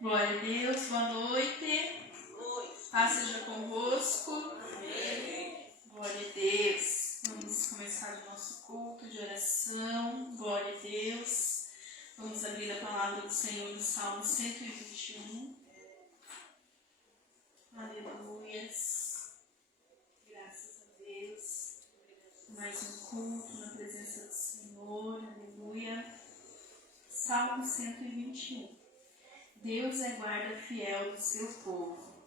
Glória a Deus, boa noite. Paz seja convosco. Amém. Glória a Deus. Vamos começar o nosso culto de oração. Glória a Deus. Vamos abrir a palavra do Senhor no Salmo 121. Aleluias. Graças a Deus. Mais um culto na presença do Senhor. Aleluia. Salmo 121. Deus é guarda fiel do seu povo.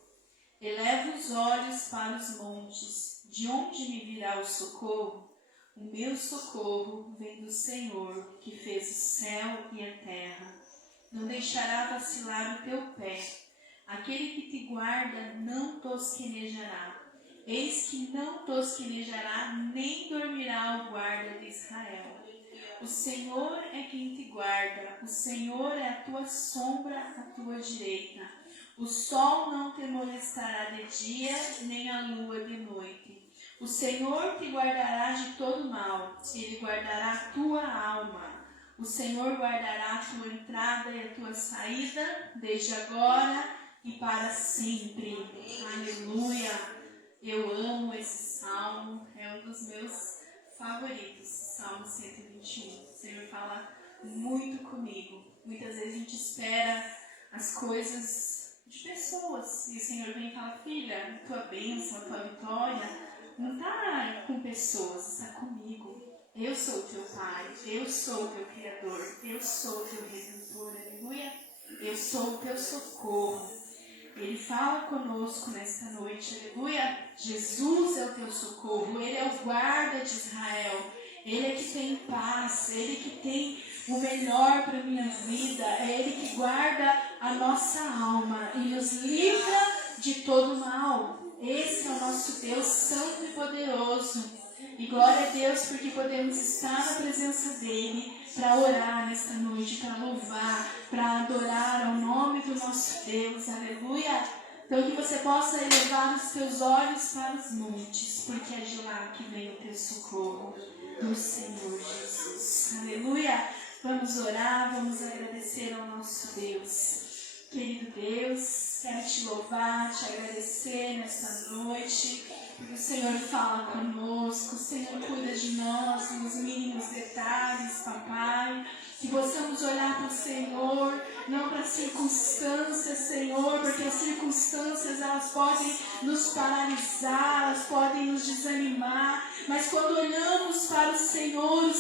Eleva os olhos para os montes. De onde me virá o socorro? O meu socorro vem do Senhor, que fez o céu e a terra. Não deixará vacilar o teu pé. Aquele que te guarda não tosquenejará. Eis que não tosquenejará, nem dormirá o guarda de Israel. O Senhor é quem te guarda, o Senhor é a tua sombra à tua direita. O sol não te molestará de dia, nem a lua de noite. O Senhor te guardará de todo mal, Ele guardará a tua alma. O Senhor guardará a tua entrada e a tua saída, desde agora e para sempre. Aleluia! Eu amo esse salmo, é um dos meus favoritos, Salmo 121. O Senhor fala muito comigo. Muitas vezes a gente espera as coisas de pessoas e o Senhor vem e fala: filha, a tua bênção, a tua vitória não está com pessoas, está comigo. Eu sou o teu Pai, eu sou o teu Criador, eu sou o teu Redentor, aleluia. Eu sou o teu socorro. Ele fala conosco nesta noite, aleluia. Jesus é o teu socorro, Ele é o guarda de Israel, Ele é que tem paz, Ele que tem o melhor para a minha vida, é Ele que guarda a nossa alma e nos livra de todo mal. Esse é o nosso Deus santo e poderoso. E glória a Deus porque podemos estar na presença dEle para orar nesta noite, para louvar, para adorar ao nome do nosso Deus, aleluia. Então que você possa elevar os teus olhos para os montes, porque é de lá que vem o teu socorro, do Senhor Jesus, aleluia. Vamos orar, vamos agradecer ao nosso Deus. Querido Deus, quero te louvar, te agradecer nesta noite, porque o Senhor fala conosco, o Senhor cuida de nós nos mínimos detalhes, papai. Que possamos olhar para o Senhor, não para as circunstâncias, Senhor, porque as circunstâncias elas podem nos paralisar, elas podem nos desanimar, mas quando olhamos para o Senhor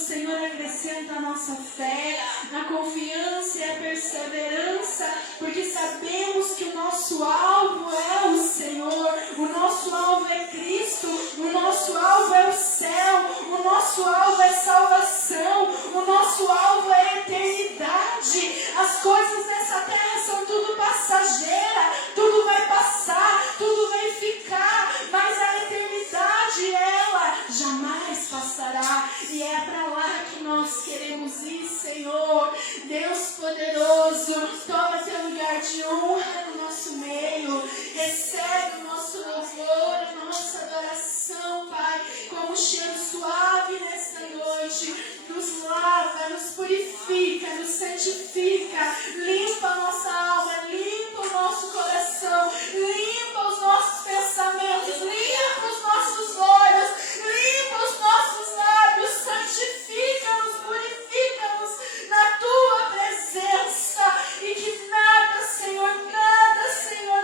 acrescenta a nossa fé, a confiança e a perseverança, porque sabemos que o nosso alvo é o Senhor, o nosso alvo é Cristo, o nosso alvo é o céu, o nosso alvo é salvação, o nosso alvo é eternidade. As coisas dessa terra são tudo passageira, tudo vai passar, tudo vai ficar, mas a eternidade, ela jamais passará, e é para lá que nós queremos ir, Senhor. Deus poderoso, toma teu lugar de honra no nosso meio, recebe o nosso louvor, a nossa adoração, Pai, como um cheiro suave nesta noite. Nos lava, nos purifica, nos santifica, limpa a nossa alma, limpa o nosso coração, limpa os nossos pensamentos, limpa os nossos olhos, limpa os nossos lábios, santifica-nos, purifica-nos na tua presença, e que nada, Senhor,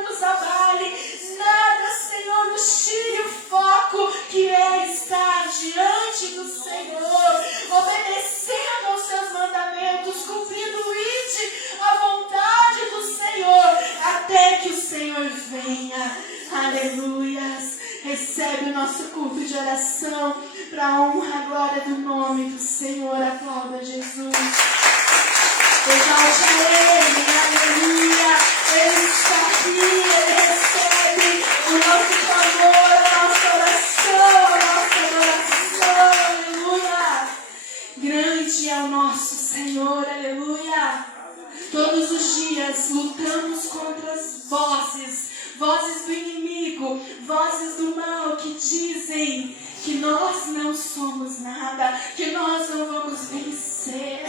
nos abale, nada, Senhor, nos tire o foco que é estar diante do Senhor, obedecendo aos seus mandamentos, cumprindo o ide a vontade do Senhor, até que o Senhor venha. Aleluias. Recebe o nosso culto de oração para a honra e glória do nome do Senhor. Aplauda Jesus. Exalte a Ele. Aleluia. Ele está aqui. Ele recebe o nosso clamor, a nossa oração, a nossa adoração. Aleluia. Grande é o nosso Senhor. Aleluia. Todos os dias lutamos contra as vozes do inimigo, vozes do mal que dizem que nós não somos nada, que nós não vamos vencer.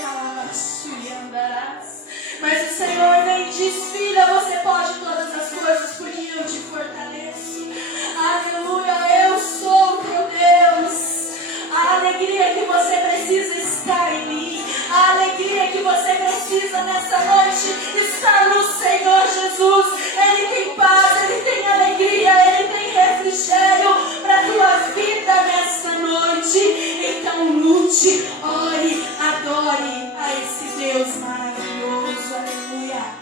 Mas o Senhor vem e diz: filha, pode todas as coisas, porque eu te fortaleço. Aleluia, eu sou o teu Deus. A alegria que você precisa está em mim. A alegria que você precisa nessa noite está no Senhor Jesus. Ele tem paz, Ele tem alegria, Ele tem refrigério para a tua vida nesta noite. Então lute, ore, adore a esse Deus maravilhoso. Aleluia.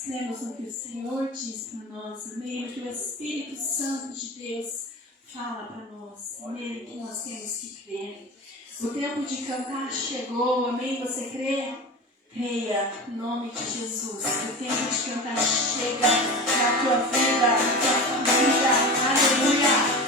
Nós cremos no que o Senhor diz para nós, amém? No que o Espírito Santo de Deus fala para nós, amém? Que nós temos que crer. O tempo de cantar chegou, amém? Você crê? Creia, em nome de Jesus. O tempo de cantar chega na tua vida, na tua família. Aleluia!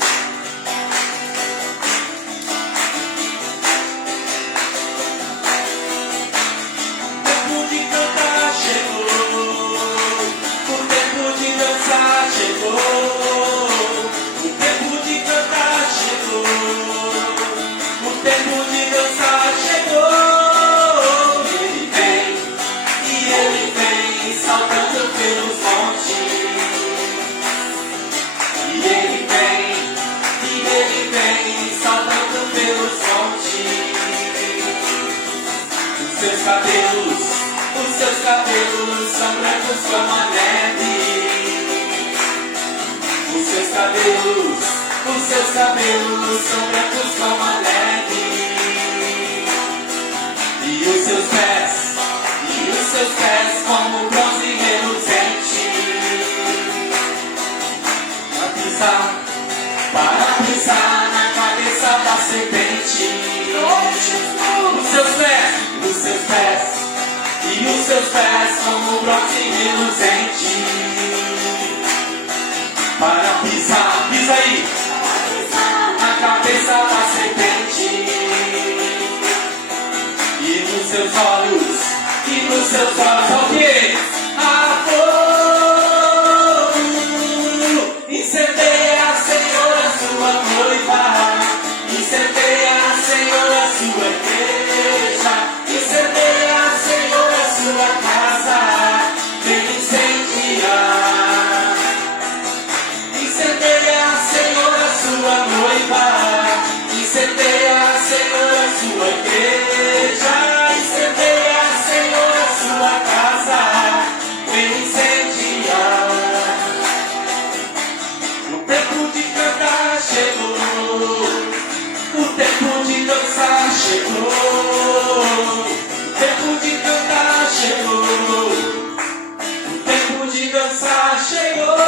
Os seus cabelos são brancos como a neve. Os seus cabelos são brancos como a neve. E os seus pés como bronze reluzente. Para pisar na cabeça da serpente. Os seus pés como bronze reluzente. Para pisar, pisa aí, na cabeça da serpente. E nos seus olhos, o quê? A fogo. Incendeia, Senhor, a sua noiva. Incendeia, Senhor, a sua igreja. Incendeia, Senhor, a sua casa. Vem incendiar. Incendeia, Senhor, a sua noiva. Incendeia, Senhor, a sua igreja. Incendeia, Senhor, a sua casa. Vem incendiar. O tempo de cantar chegou. O tempo de dançar chegou. O tempo de cantar chegou. O tempo de dançar chegou.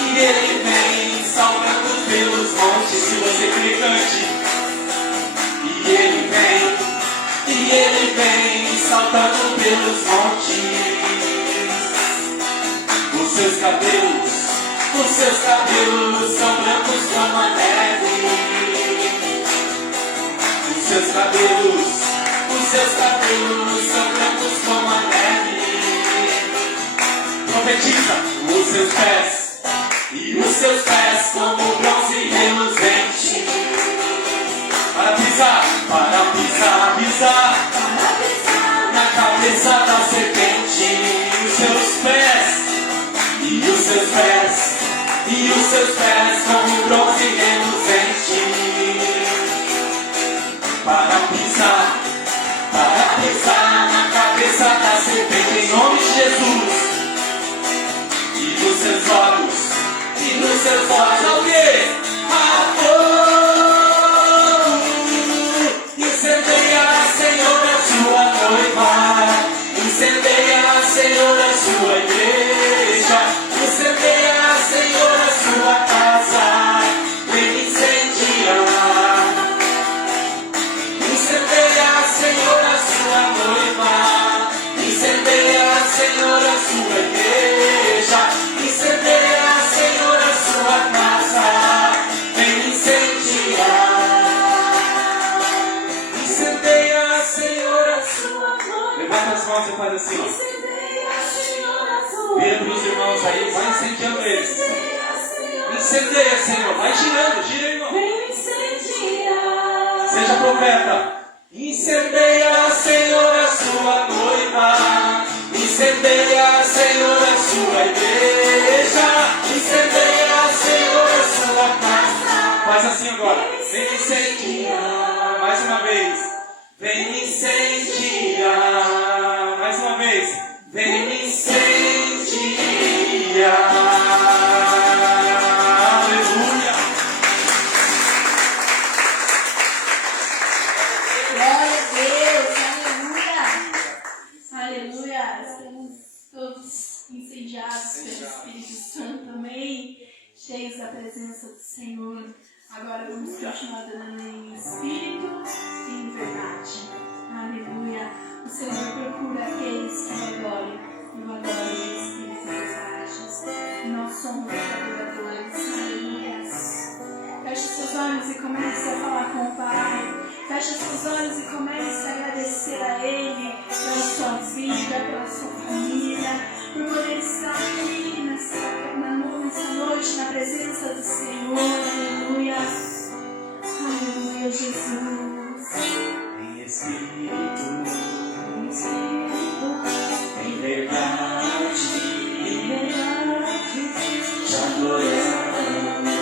E ele vem saltando pelos montes. Se você crê, cante. E ele vem saltando pelos montes. Os seus cabelos são brancos como a neve. Os seus cabelos são brancos como a neve. Profetiza os seus pés como bronze reluzente. Para pisar na cabeça da serpente. Os seus pés como bronze reluzente. Para pisar na cabeça da serpente. Em nome de Jesus. E nos seus olhos, alguém? A fogo. Incendeia, Senhor, a sua noiva. Incendeia, Senhor, a sua igreja. Incendeia, Senhor, a sua casa. Vem incendiar. Incendeia, Senhor, a sua noiva. Incendeia, Senhor, a sua igreja. Incendeia, Senhor, a sua casa. Vem incendiar. Incendeia, Senhor, a sua noiva. Levanta as mãos e faz assim, ó. Vira para os irmãos aí, vai incendiando eles. Incendeia, Senhor, vai girando, gira, irmão. Seja profeta. Incendeia, Senhor, a sua noiva. Incendeia, Senhor, a sua igreja. Incendeia, Senhor, a sua casa. Faz assim agora. Vem incendiar. Mais uma vez. Vem incendiar. Mais uma vez. Vem incendiar. Aleluia. Glória a Deus. Aleluia. Aleluia. cheios da presença do Senhor. Agora vamos continuar adorando em espírito e em verdade. Aleluia. O Senhor procura aqueles que o adorem e o adorem em espírito e verdade. E nós somos os adoradores. Aleluia. Feche seus olhos e comece a falar com o Pai. Feche seus olhos e comece a agradecer a Ele pela sua vida, pela sua família, por poder estar aqui nessa noite na presença do Senhor. Aleluia. Aleluia, Jesus. Em espírito, em verdade, te adorando,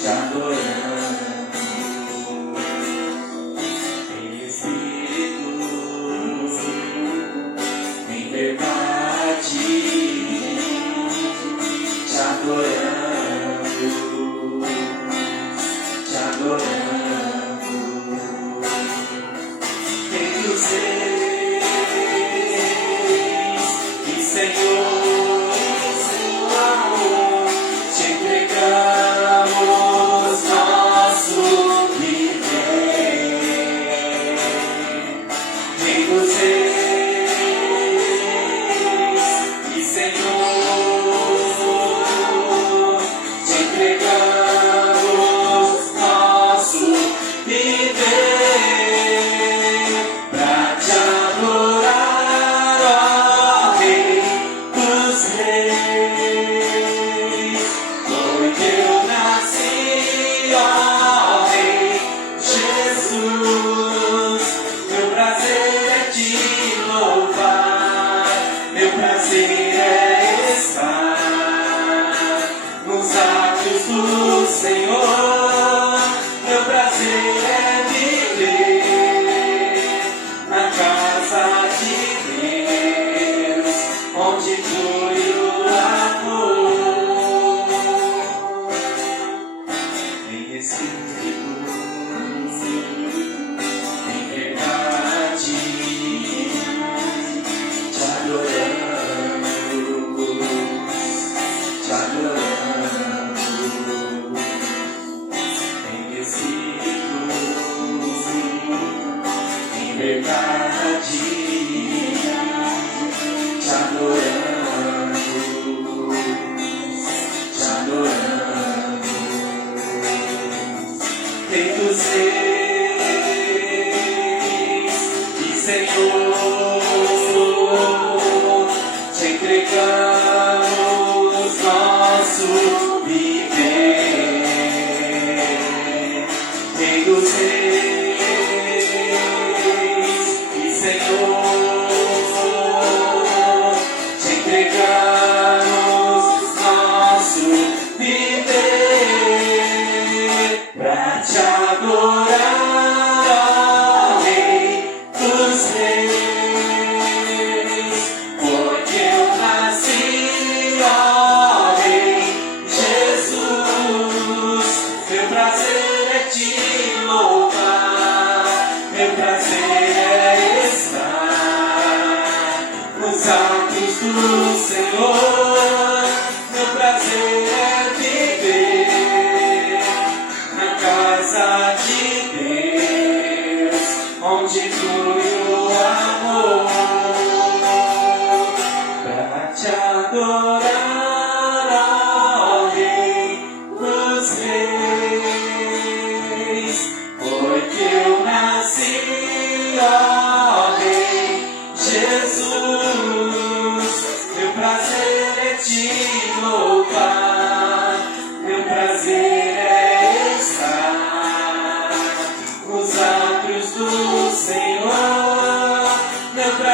te adorando. Em espírito, em verdade, te adorando, te adorando. Entre os reis e Senhor, seu amor, te entregamos nosso viver. Entre os reis e Senhor, te entregamos nosso viver. Pra te adorar, ó Rei dos Reis, foi que eu nasci, ó Rei Jesus. Meu prazer é te louvar, meu prazer é estar nos atos do Senhor. Meu prazer é viver na casa de Deus, onde flui o amor. Em espírito, em verdade, te adorando, te adorando. Em espírito, em verdade, te adorando, te adorando. Rei dos reis e Senhor, te entregamos nosso viver. Rei dos reis e Senhor, te entregamos nosso viver. Pra te adorar, ó Rei dos Reis, foi que eu nasci, ó Rei Jesus. Meu prazer é te louvar, meu prazer é estar nos atos do Senhor. Meu prazer é viver na casa de Deus, onde flui o amor. Pra te adorar, ó Rei dos Reis, foi que eu nasci, ó Rei Jesus. Meu prazer é te louvar, meu prazer é estar nos atos do Senhor. Meu prazer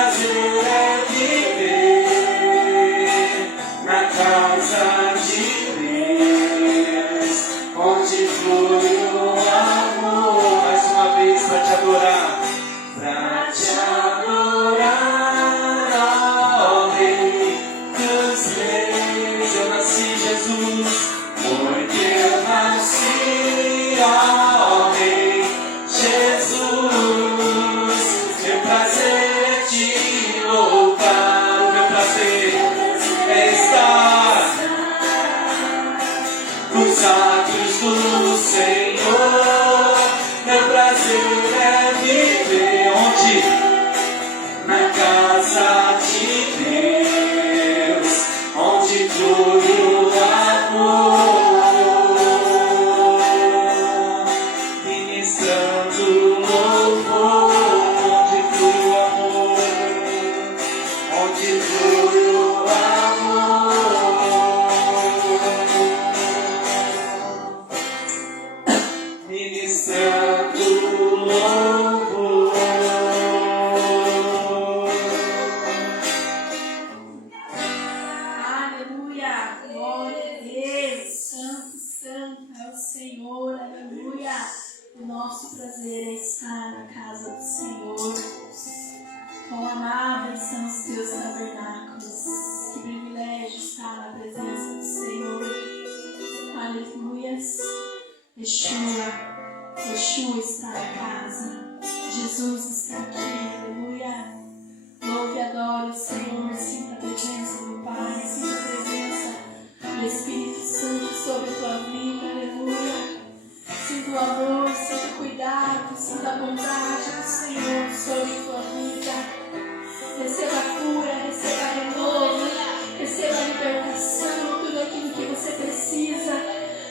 viver onde? Na casa de Deus, onde flui o amor, ministrando louvor, onde flui o amor, onde flui o amor, ministrando louvor. Aleluia, glória a Deus, santo, santo é o Senhor, aleluia. O nosso prazer é estar na casa do Senhor. Quão amáveis são os teus tabernáculos. Que privilégio estar na presença do Senhor. Aleluia. Yeshua está na casa. Jesus está aqui, aleluia. Louve e adore o Senhor. Sinta a presença do Pai, sinta a presença do Espírito Santo sobre a tua vida, aleluia. Sinta o amor, sinta o cuidado, sinta a bondade do Senhor sobre a tua vida. Receba a cura, receba renovo, receba a libertação, tudo aquilo que você precisa.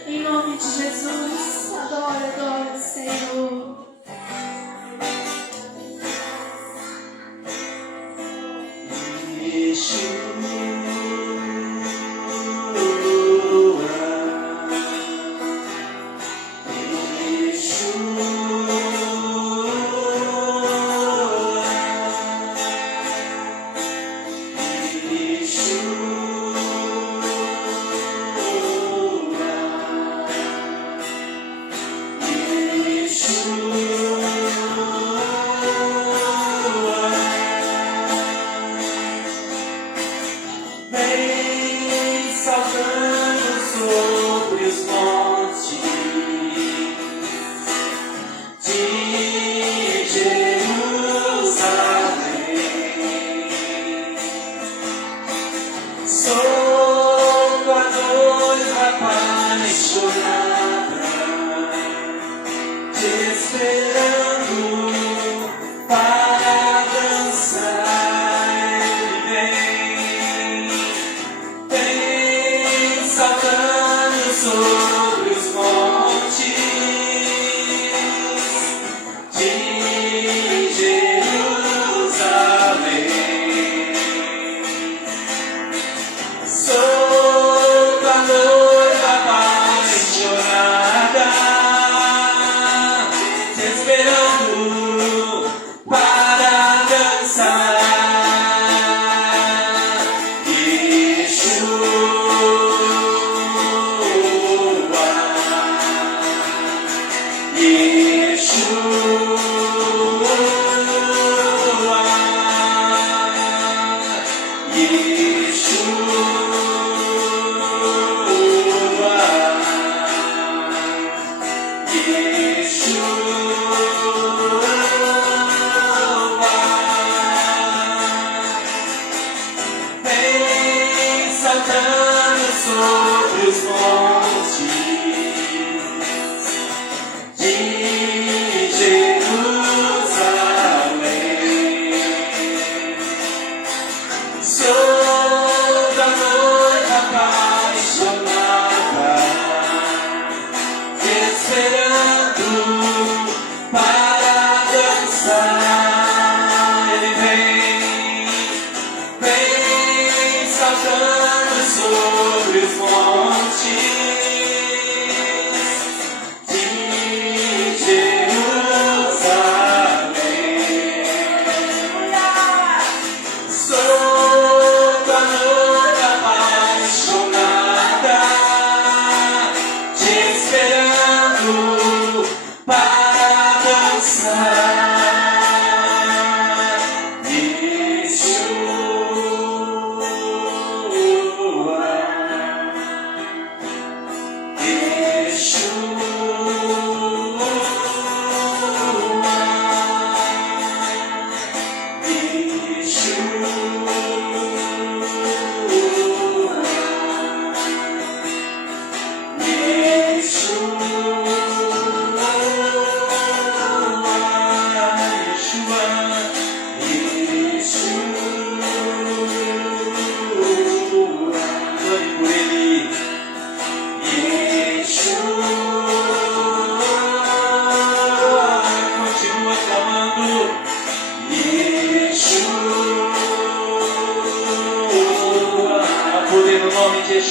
Em nome de Jesus, adora, adora o Senhor. Vem saltando sobre os montes de Jerusalém. Sou a noiva apaixonada, te esperando para dançar. Vem saltando sobre os montes de Jerusalém. Sou a noiva apaixonada, te esperando para dançar. Vem saltando sobre os montes de Jerusalém. Sou da noiva apaixonada, te esperando para dançar. Ele vem saltando sobre os montes de Jerusalém. Sou da noiva apaixonada, te esperando para dançar. Yeshua.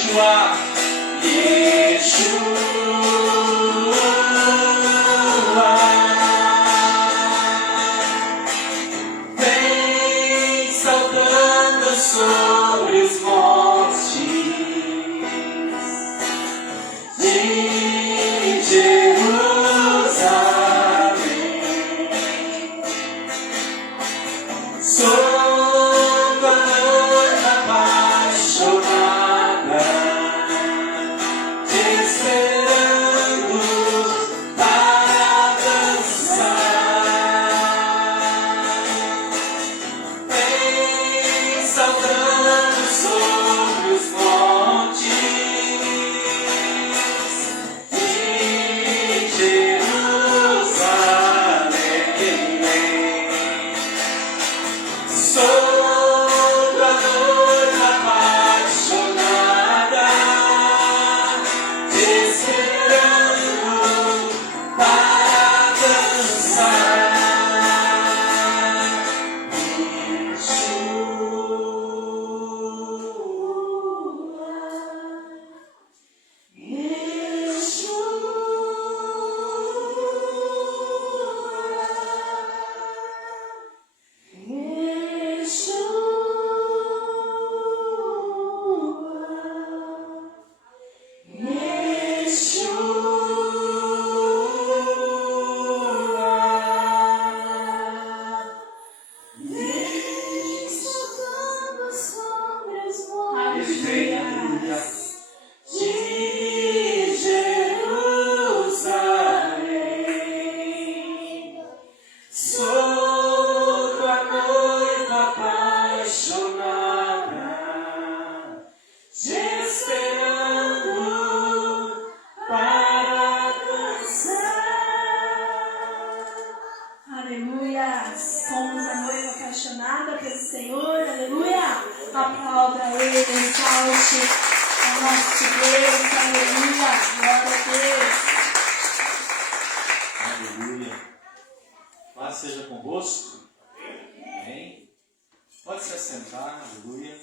Yeshua, Yeshua. Vem saltando sobre os montes de Jerusalém. Sou tua noiva apaixonada, te esperando para dançar. Vem saltando sobre os montes de Jerusalém. Sou tua noiva apaixonada, te esperando para dançar. Ele vem, aleluia, de Jerusalém. Sou tua noiva apaixonada, te esperando para dançar. Aleluia! Somos a noiva apaixonada pelo Senhor, aleluia! Aplauda Ele, exalte ao nosso Deus, aleluia! Glória a Deus! Aleluia. Paz seja convosco. Amém. Pode se assentar, aleluia.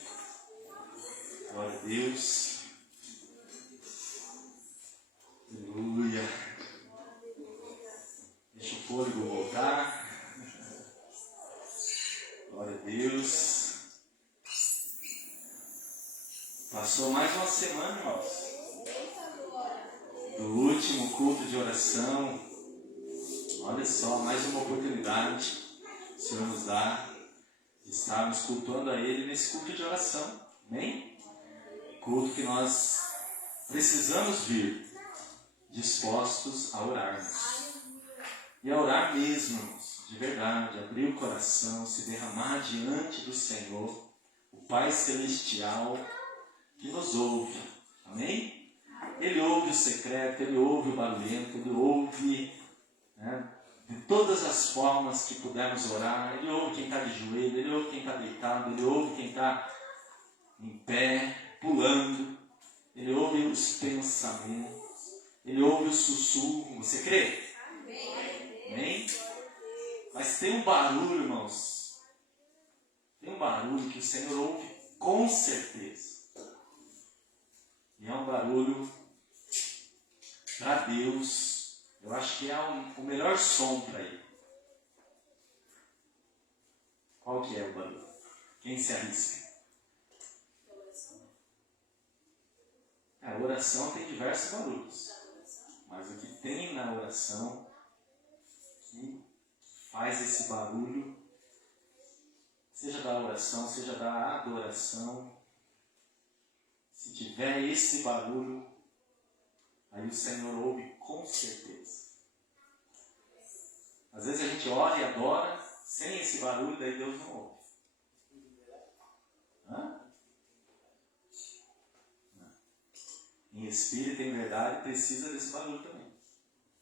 Glória a Deus. Aleluia. Deixa o fôlego voltar. Glória a Deus. Passou mais uma semana, irmãos, do último culto de oração. Olha só, mais uma oportunidade que o Senhor nos dá de estarmos cultuando a Ele nesse culto de oração. Amém? Culto que nós precisamos vir dispostos a orarmos. E a orar mesmo, irmãos, de verdade, abrir o coração, se derramar diante do Senhor, o Pai Celestial, que nos ouve, amém? Ele ouve o secreto, Ele ouve o barulhento, Ele ouve, né, de todas as formas que pudermos orar. Ele ouve quem está de joelho, Ele ouve quem está deitado, Ele ouve quem está em pé, pulando, Ele ouve os pensamentos, Ele ouve o sussurro. Você crê? Amém? Mas tem um barulho, irmãos, tem um barulho que o Senhor ouve com certeza. E é um barulho para Deus. Eu acho que é o melhor som para Ele. Qual que é o barulho? Quem se arrisca? A oração tem diversos barulhos. Mas o que tem na oração que faz esse barulho, seja da oração, seja da adoração, se tiver esse barulho, aí o Senhor ouve com certeza. Às vezes a gente ora e adora sem esse barulho, daí Deus não ouve. Hã? Não. Em espírito, em verdade, precisa desse barulho também.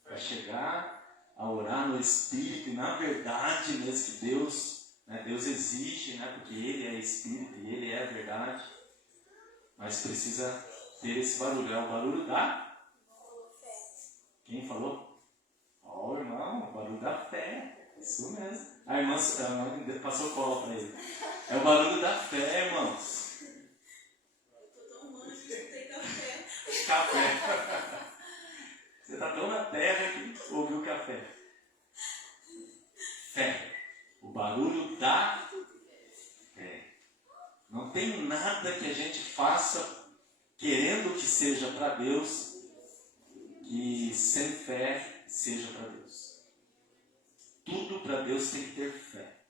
Para chegar a orar no espírito e na verdade mesmo que Deus, né, Deus exige, né, porque Ele é espírito e Ele é a verdade. Mas precisa ter esse barulho. É o barulho da... Quem falou? Ó, o irmão, o barulho da fé. Isso mesmo. A irmã passou cola para ele. É o barulho da fé, irmãos. café. Você está tão na terra que ouviu o café. Fé. O barulho da fé. Não tem nada que a gente faça querendo que seja para Deus, que sem fé seja para Deus. Tudo para Deus tem que ter fé.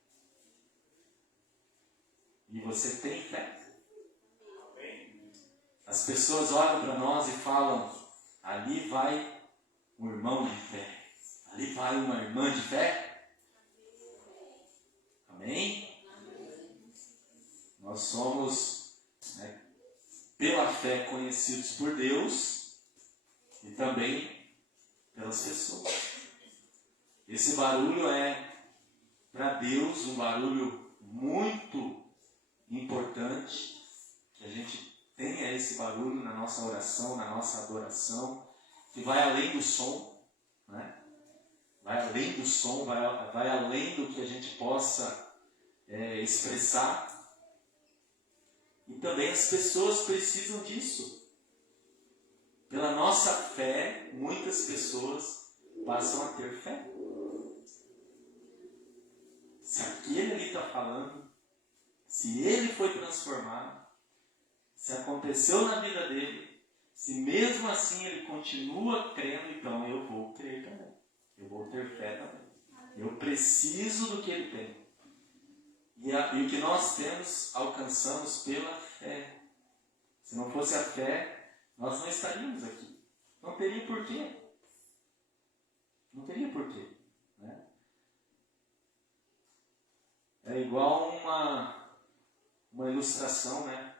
E você tem fé? As pessoas olham para nós e falam: ali vai um irmão de fé, ali vai uma irmã de fé. Amém? Nós somos, pela fé, conhecidos por Deus e também pelas pessoas. Esse barulho é, para Deus, um barulho muito importante, que a gente tenha esse barulho na nossa oração, na nossa adoração, que vai além do som, né? Vai além do som, vai além do que a gente possa expressar. E também as pessoas precisam disso. Pela nossa fé, muitas pessoas passam a ter fé. Se aquele ali está falando, se ele foi transformado, se aconteceu na vida dele, se mesmo assim ele continua crendo, então eu vou crer também. Eu vou ter fé também. Eu preciso do que ele tem. E o que nós temos, alcançamos pela fé. Se não fosse a fé, nós não estaríamos aqui. Não teria porquê. Não teria porquê. Né? É igual uma ilustração, né?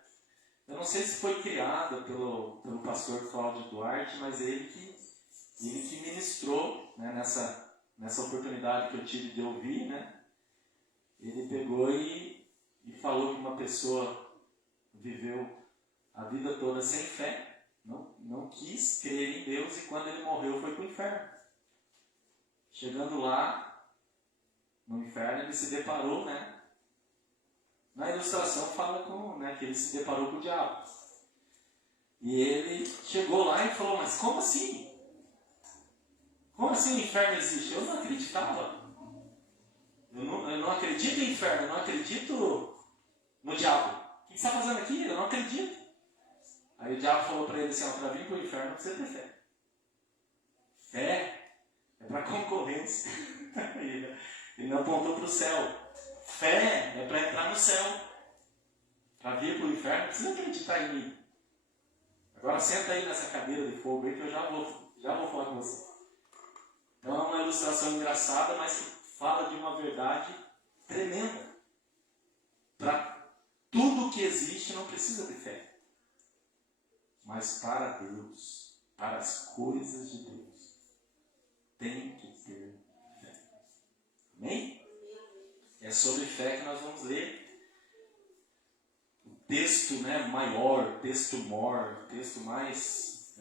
Eu não sei se foi criada pelo pastor Cláudio Duarte, mas ele que ministrou, né, nessa oportunidade que eu tive de ouvir, né? Ele pegou e falou que uma pessoa viveu a vida toda sem fé, não quis crer em Deus, e quando ele morreu foi para o inferno. Chegando lá, no inferno, ele se deparou, né? Na ilustração fala que ele se deparou com o diabo. E ele chegou lá e falou: mas como assim? Como assim o inferno existe? Eu não acreditava. Eu não acredito em inferno, eu não acredito no diabo. O que você está fazendo aqui? Eu não acredito. Aí o diabo falou para ele assim: para vir para o inferno você ter fé. Fé é para concorrência. Ele não apontou para o céu. Fé é para entrar no céu. Para vir para o inferno, precisa acreditar em mim. Agora senta aí nessa cadeira de fogo aí que eu já vou falar com você. Então é uma ilustração engraçada, mas que fala de uma verdade tremenda. Para tudo que existe não precisa de fé. Mas para Deus, para as coisas de Deus, tem que ter fé. Amém? É sobre fé que nós vamos ler o texto, maior, texto maior, texto mais,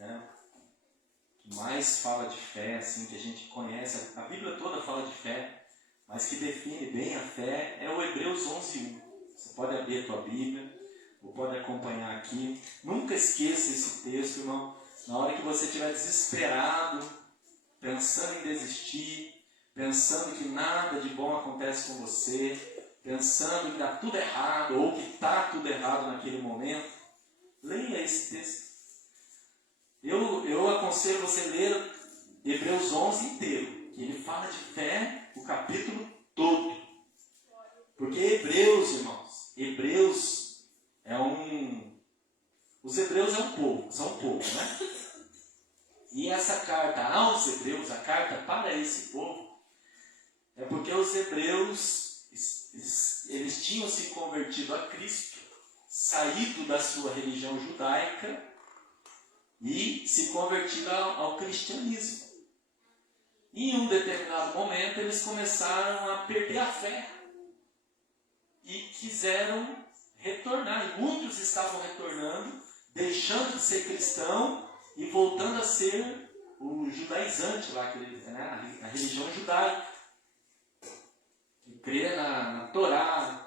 que mais fala de fé, assim, que a gente conhece. A Bíblia toda fala de fé, mas que define bem a fé é o Hebreus 11:1. Você pode abrir a tua Bíblia, ou pode acompanhar aqui. Nunca esqueça esse texto, irmão. Na hora que você estiver desesperado, pensando em desistir, pensando que nada de bom acontece com você, pensando que está tudo errado, ou que está tudo errado naquele momento, leia esse texto. Eu aconselho você ler Hebreus 11 inteiro, que ele fala de fé, o capítulo todo. Porque Hebreus, irmãos, os hebreus são um povo, né? E essa carta aos hebreus, a carta para esse povo, é porque os hebreus, eles tinham se convertido a Cristo, saído da sua religião judaica e se convertido ao cristianismo. E em um determinado momento eles começaram a perder a fé e quiseram retornar. E muitos estavam retornando, deixando de ser cristão e voltando a ser o judaizante lá, a religião judaica. Que crê na Torá,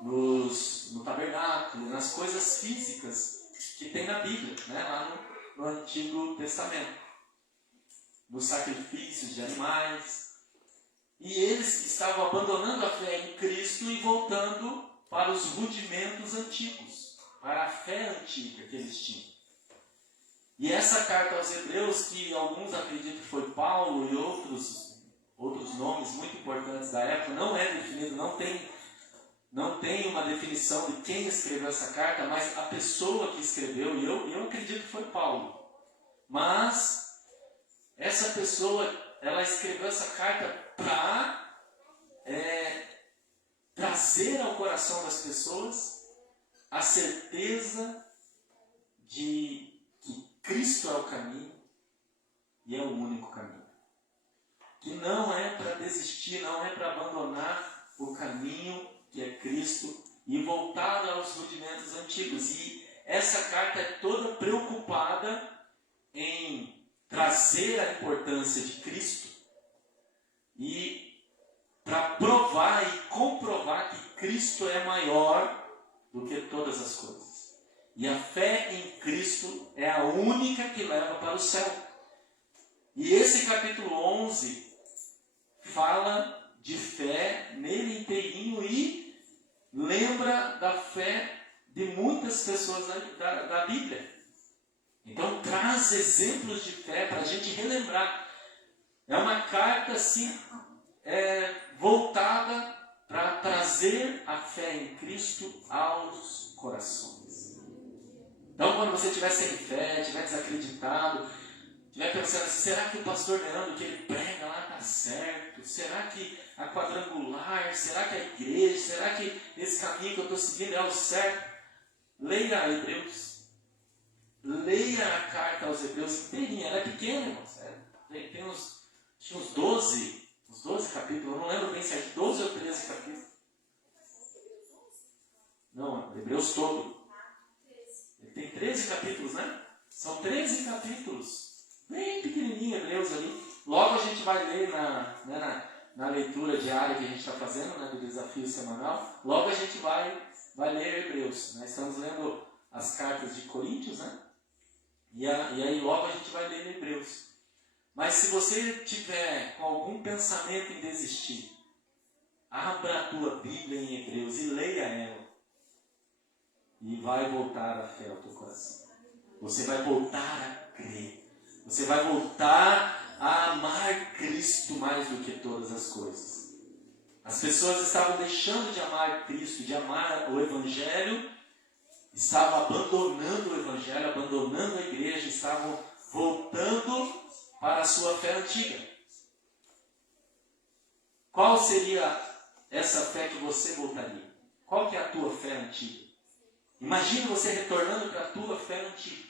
no tabernáculo, nas coisas físicas que tem na Bíblia, né? Lá no Antigo Testamento. Nos sacrifícios de animais. E eles estavam abandonando a fé em Cristo e voltando para os rudimentos antigos, para a fé antiga que eles tinham. E essa carta aos Hebreus, que alguns acreditam que foi Paulo e outros nomes muito importantes da época, não é definido, não tem uma definição de quem escreveu essa carta, mas a pessoa que escreveu, e eu acredito que foi Paulo. Mas essa pessoa, ela escreveu essa carta para trazer ao coração das pessoas a certeza de que Cristo é o caminho e é o único caminho. Que não é para desistir, não é para abandonar o caminho que é Cristo e voltar aos rudimentos antigos. E essa carta é toda preocupada em trazer a importância de Cristo e para provar e comprovar que Cristo é maior do que todas as coisas. E a fé em Cristo é a única que leva para o céu. E esse capítulo 11 fala de fé nele inteirinho e lembra da fé de muitas pessoas da Bíblia. Então traz exemplos de fé para a gente relembrar. É uma carta assim, voltada para trazer a fé em Cristo aos corações. Então quando você estiver sem fé, estiver desacreditado, estiver pensando assim, será que o pastor Leandro que ele prega lá está certo? Será que a quadrangular? Será que a igreja? Será que esse caminho que eu estou seguindo é o certo? Leia Hebreus. Leia a carta aos Hebreus inteirinha. Ela é pequena, irmãos. Tem uns 12 capítulos. Eu não lembro bem se é 12 ou 13 capítulos. Não, Hebreus todo. Ele tem 13 capítulos, né? São 13 capítulos. Bem pequenininho Hebreus ali. Logo a gente vai ler na leitura diária que a gente está fazendo, né, do desafio semanal. Logo a gente vai ler Hebreus. Nós estamos lendo as cartas de Coríntios, né? E aí logo a gente vai ler Hebreus. Mas se você tiver com algum pensamento em desistir, abra a tua Bíblia em Hebreus e leia ela. E vai voltar a fé ao teu coração. Você vai voltar a crer. Você vai voltar a amar Cristo mais do que todas as coisas. As pessoas estavam deixando de amar Cristo, de amar o Evangelho, estavam abandonando o Evangelho, abandonando a igreja, estavam voltando para a sua fé antiga. Qual seria essa fé que você voltaria? Qual que é a tua fé antiga? Imagina você retornando para a tua fé antiga.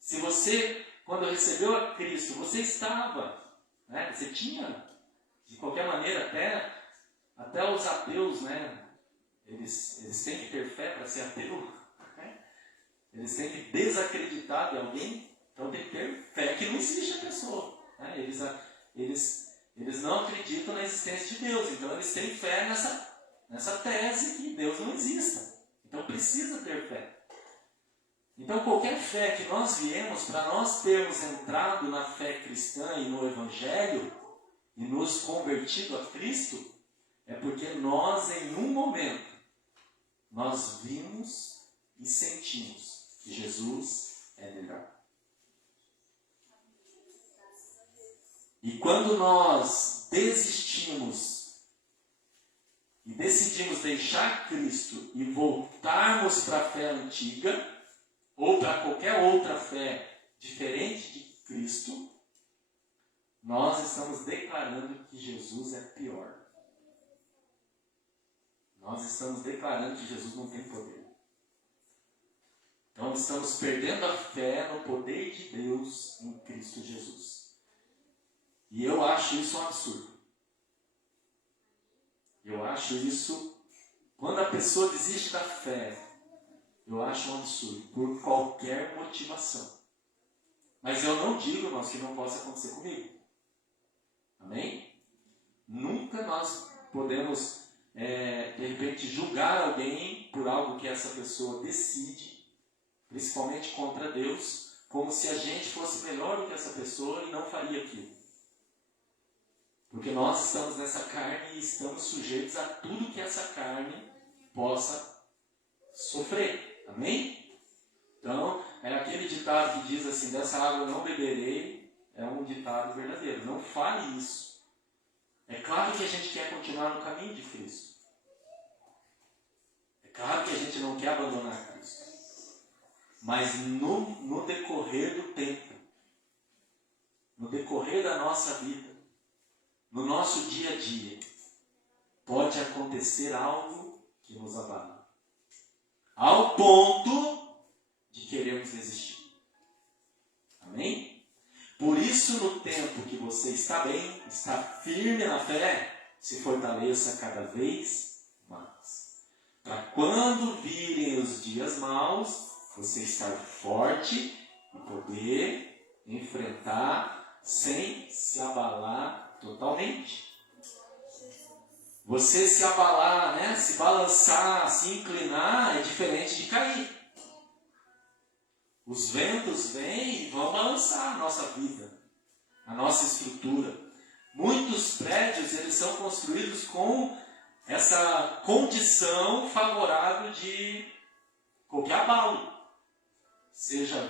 Se você, quando recebeu a Cristo, você estava, né, você tinha, de qualquer maneira, até os ateus, né, eles têm que ter fé para ser ateu, né? Eles têm que desacreditar de alguém, então tem que ter fé que não existe a pessoa. Né? Eles não acreditam na existência de Deus, então eles têm fé nessa tese que Deus não exista. Então precisa ter fé. Então qualquer fé que nós viemos, para nós termos entrado na fé cristã e no Evangelho, e nos convertido a Cristo, é porque nós em um momento, nós vimos e sentimos que Jesus é melhor. E quando nós desistimos e decidimos deixar Cristo e voltarmos para a fé antiga, ou para qualquer outra fé diferente de Cristo, nós estamos declarando que Jesus é pior. Nós estamos declarando que Jesus não tem poder. Então estamos perdendo a fé no poder de Deus em Cristo Jesus. E eu acho isso um absurdo. Eu acho isso, quando a pessoa desiste da fé, eu acho um absurdo, por qualquer motivação. Mas eu não digo, irmãos, que não possa acontecer comigo. Amém? Nunca nós podemos, de repente, julgar alguém por algo que essa pessoa decide principalmente contra Deus, como se a gente fosse melhor do que essa pessoa e não faria aquilo. Porque nós estamos nessa carne e estamos sujeitos a tudo que essa carne possa sofrer. Amém? Então, é aquele ditado que diz assim, dessa água eu não beberei, é um ditado verdadeiro. Não fale isso. É claro que a gente quer continuar no caminho de Cristo. É claro que a gente não quer abandonar Cristo. Mas no decorrer do tempo, no decorrer da nossa vida, no nosso dia a dia, pode acontecer algo que nos abala. Ao ponto de querermos desistir. Amém? Por isso, no tempo que você está bem, está firme na fé, se fortaleça cada vez mais. Para quando virem os dias maus, você estar forte e poder enfrentar sem se abalar totalmente. Você se abalar, né? Se balançar, se inclinar, é diferente de cair. Os ventos vêm e vão balançar a nossa vida, a nossa estrutura. Muitos prédios, eles são construídos com essa condição favorável de qualquer abalo. Seja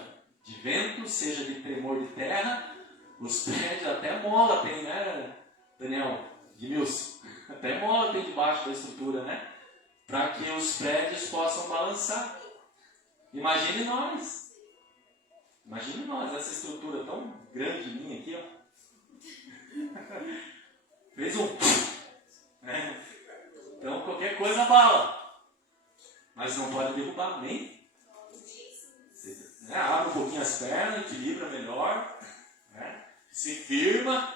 de vento, seja de tremor de terra, os prédios até mola tem, né, Daniel, Edmilson? Até mola tem debaixo da estrutura, né? Para que os prédios possam balançar. Imagine nós. Imagine nós, essa estrutura tão grande minha aqui, ó. Fez um... né? Então qualquer coisa abala. Mas não pode derrubar, nem. Né? Abre um pouquinho as pernas, equilibra melhor, né? Se firma.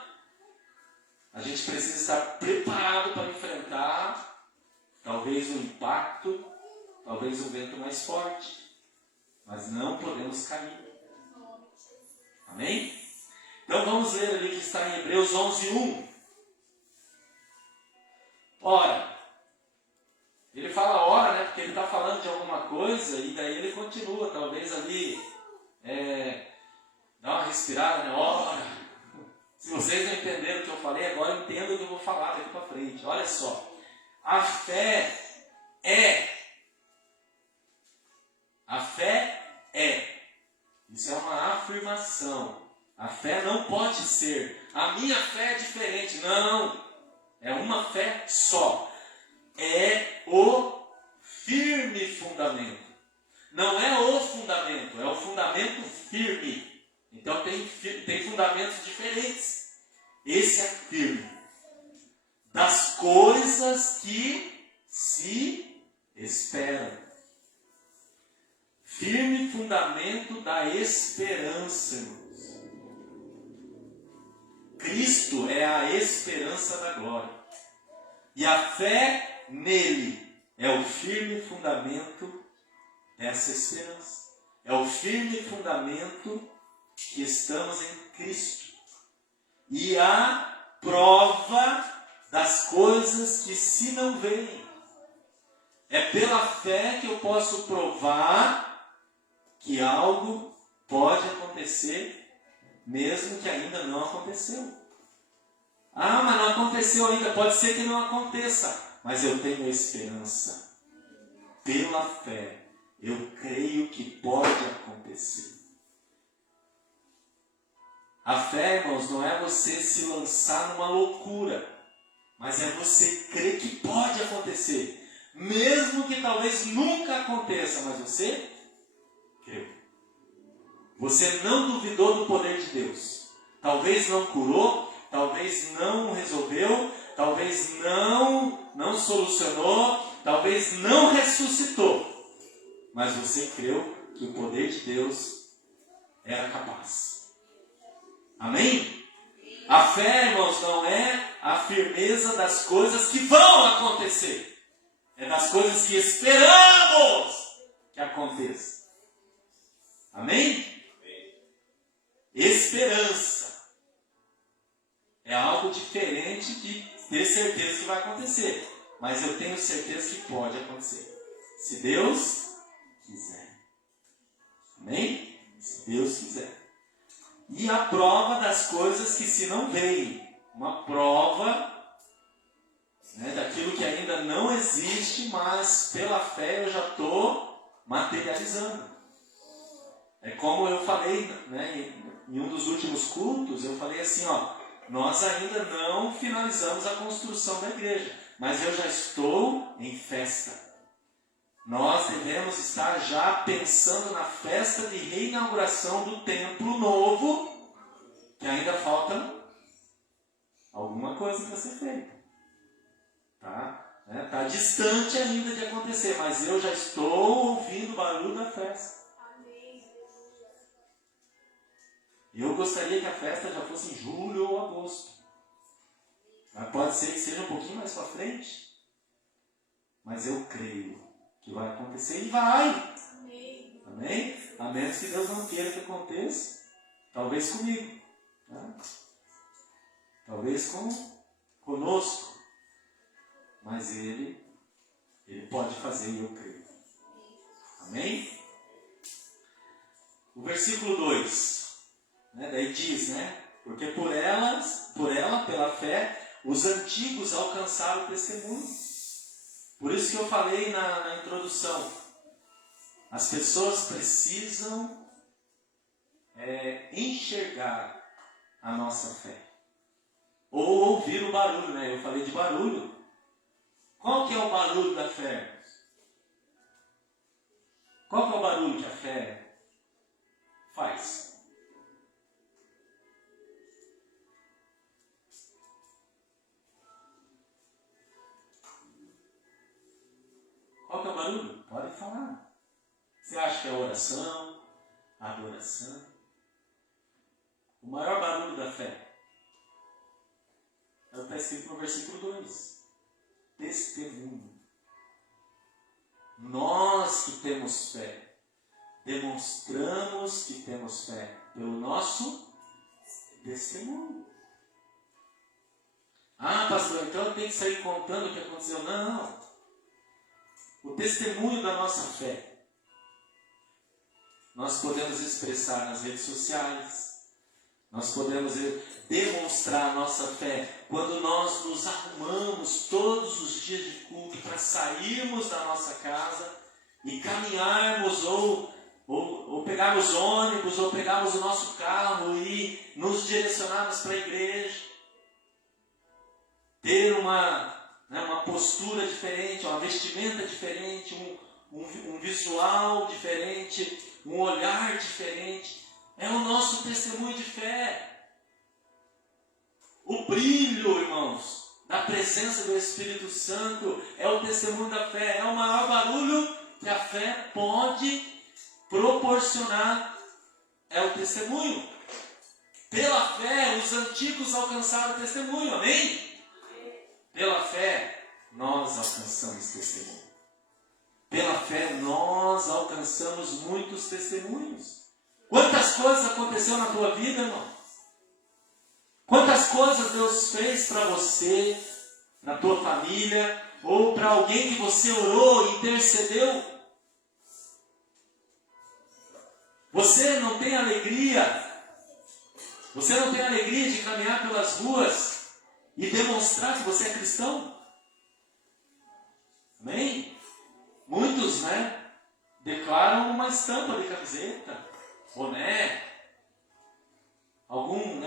A gente precisa estar preparado para enfrentar talvez um impacto, talvez um vento mais forte. Mas não podemos cair. Amém? Então vamos ler ali que está em Hebreus 11:1. Ora, ele fala ora, né? Porque ele está falando de alguma coisa e daí ele continua, talvez ali, dá uma respirada, né? Ora. Se vocês não entenderam o que eu falei, agora entendam o que eu vou falar daqui para frente. Olha só. A fé é. Isso é uma afirmação. A fé não pode ser. A minha fé é diferente. Não. É uma fé só. É o firme fundamento. Não é o fundamento. É o fundamento firme. Então tem fundamentos diferentes. Esse é firme. Das coisas que se esperam. Firme fundamento da esperança, irmãos. Cristo é a esperança da glória. E a fé nele é o firme fundamento dessa esperança. É o firme fundamento que estamos em Cristo. E a prova das coisas que se não veem. É pela fé que eu posso provar que algo pode acontecer, mesmo que ainda não aconteceu. Ah, mas não aconteceu ainda. Pode ser que não aconteça, mas eu tenho esperança. Pela fé, eu creio que pode acontecer. A fé, irmãos, não é você se lançar numa loucura, mas é você crer que pode acontecer. Mesmo que talvez nunca aconteça, mas você creu. Você não duvidou do poder de Deus. Talvez não curou, talvez não resolveu, talvez não solucionou, talvez não ressuscitou. Mas você creu que o poder de Deus era capaz. Amém? A fé, irmãos, não é a firmeza das coisas que vão acontecer. É das coisas que esperamos que aconteça. Amém? Esperança é algo diferente de ter certeza que vai acontecer. Mas eu tenho certeza que pode acontecer. Se Deus quiser. Amém? Se Deus quiser. E a prova das coisas que se não veem. Uma prova, né, daquilo que ainda não existe, mas pela fé eu já estou materializando. É como eu falei, né, em um dos últimos cultos, eu falei assim, ó, nós ainda não finalizamos a construção da igreja, mas eu já estou em festa. Nós devemos estar já pensando na festa de reinauguração do templo novo, que ainda falta alguma coisa para ser feita. Tá? Tá distante ainda de acontecer, mas eu já estou ouvindo o barulho da festa. Eu gostaria que a festa já fosse em julho ou agosto. Mas pode ser que seja um pouquinho mais para frente. Mas eu creio que vai acontecer e vai. Amém? Amém? A menos que Deus não queira que aconteça. Talvez comigo. Tá? Talvez conosco. Mas Ele pode fazer e eu creio. Amém? O versículo 2. Daí diz, porque por ela, pela fé, os antigos alcançaram o testemunho. Por isso que eu falei na introdução, as pessoas precisam enxergar a nossa fé. Ou ouvir o barulho, Eu falei de barulho. Qual que é o barulho da fé? Qual que é o barulho que a fé faz? Qual que é o barulho? Pode falar. Você acha que é a oração, a adoração? O maior barulho da fé é o que está escrito no versículo 2. Testemunho. Nós que temos fé, demonstramos que temos fé pelo nosso testemunho. Ah, pastor, então eu tenho que sair contando o que aconteceu. Não. O testemunho da nossa fé nós podemos expressar nas redes sociais, nós podemos demonstrar a nossa fé quando nós nos arrumamos todos os dias de culto para sairmos da nossa casa e caminharmos ou pegarmos ônibus ou pegarmos o nosso carro e nos direcionarmos para a igreja. Ter uma postura diferente, uma vestimenta diferente, um visual diferente, um olhar diferente. É o nosso testemunho de fé. O brilho, irmãos, da presença do Espírito Santo é o testemunho da fé. É o maior barulho que a fé pode proporcionar. É o testemunho. Pela fé, os antigos alcançaram o testemunho. Amém? Pela fé, nós alcançamos testemunho. Pela fé, nós alcançamos muitos testemunhos. Quantas coisas aconteceram na tua vida, irmão? Quantas coisas Deus fez para você, na tua família, ou para alguém que você orou e intercedeu? Você não tem alegria? Você não tem alegria de caminhar pelas ruas e demonstrar que você é cristão? Amém? Muitos, declaram uma estampa de camiseta, boné, algum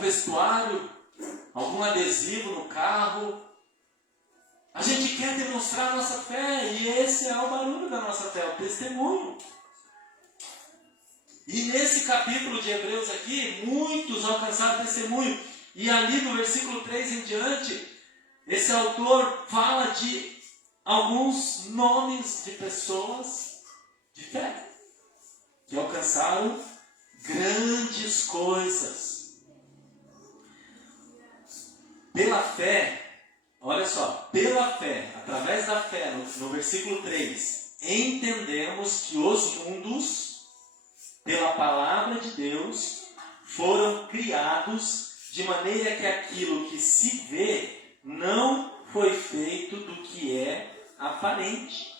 vestuário, algum adesivo no carro. A gente quer demonstrar a nossa fé e esse é o barulho da nossa fé, o testemunho. E nesse capítulo de Hebreus aqui, muitos alcançaram testemunho. E ali no versículo 3 em diante, esse autor fala de alguns nomes de pessoas de fé que alcançaram grandes coisas. Pela fé, olha só, pela fé, através da fé, no versículo 3, entendemos que os mundos, pela palavra de Deus, foram criados de maneira que aquilo que se vê não foi feito do que é aparente.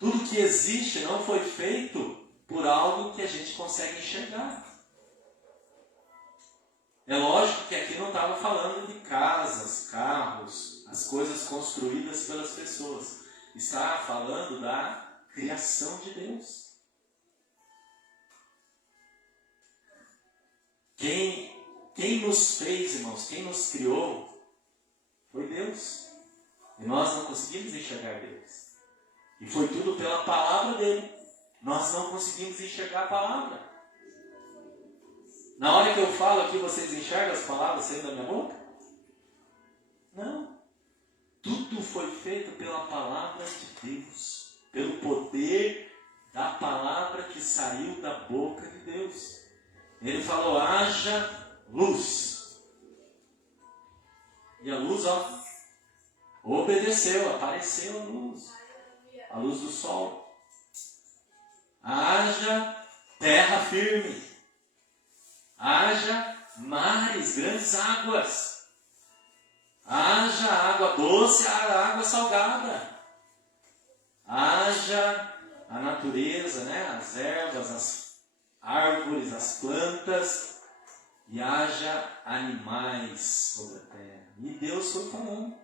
Tudo que existe não foi feito por algo que a gente consegue enxergar. É lógico que aqui não estava falando de casas, carros, as coisas construídas pelas pessoas. Está falando da criação de Deus. Quem nos fez, irmãos, quem nos criou, foi Deus. E nós não conseguimos enxergar Deus. E foi tudo pela palavra dele. Nós não conseguimos enxergar a palavra. Na hora que eu falo aqui, vocês enxergam as palavras saindo da minha boca? Não. Tudo foi feito pela palavra de Deus. Pelo poder da palavra que saiu da boca de Deus. Ele falou, haja luz. E a luz, obedeceu, apareceu a luz do sol. Haja terra firme. Haja mares, grandes águas. Haja água doce, água salgada. Haja a natureza, né? As ervas, as árvores, as plantas. E haja animais sobre a terra. E Deus foi falando.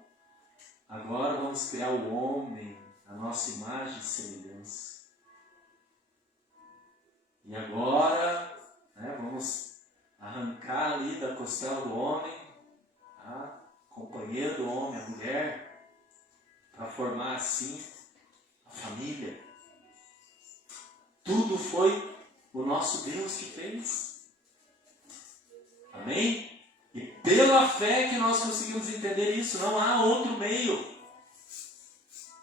Agora vamos criar o homem, a nossa imagem e semelhança. E agora, vamos arrancar ali da costela do homem, a companheira do homem, a mulher, para formar assim a família. Tudo foi o nosso Deus que fez. Amém? E pela fé que nós conseguimos entender isso, não há outro meio.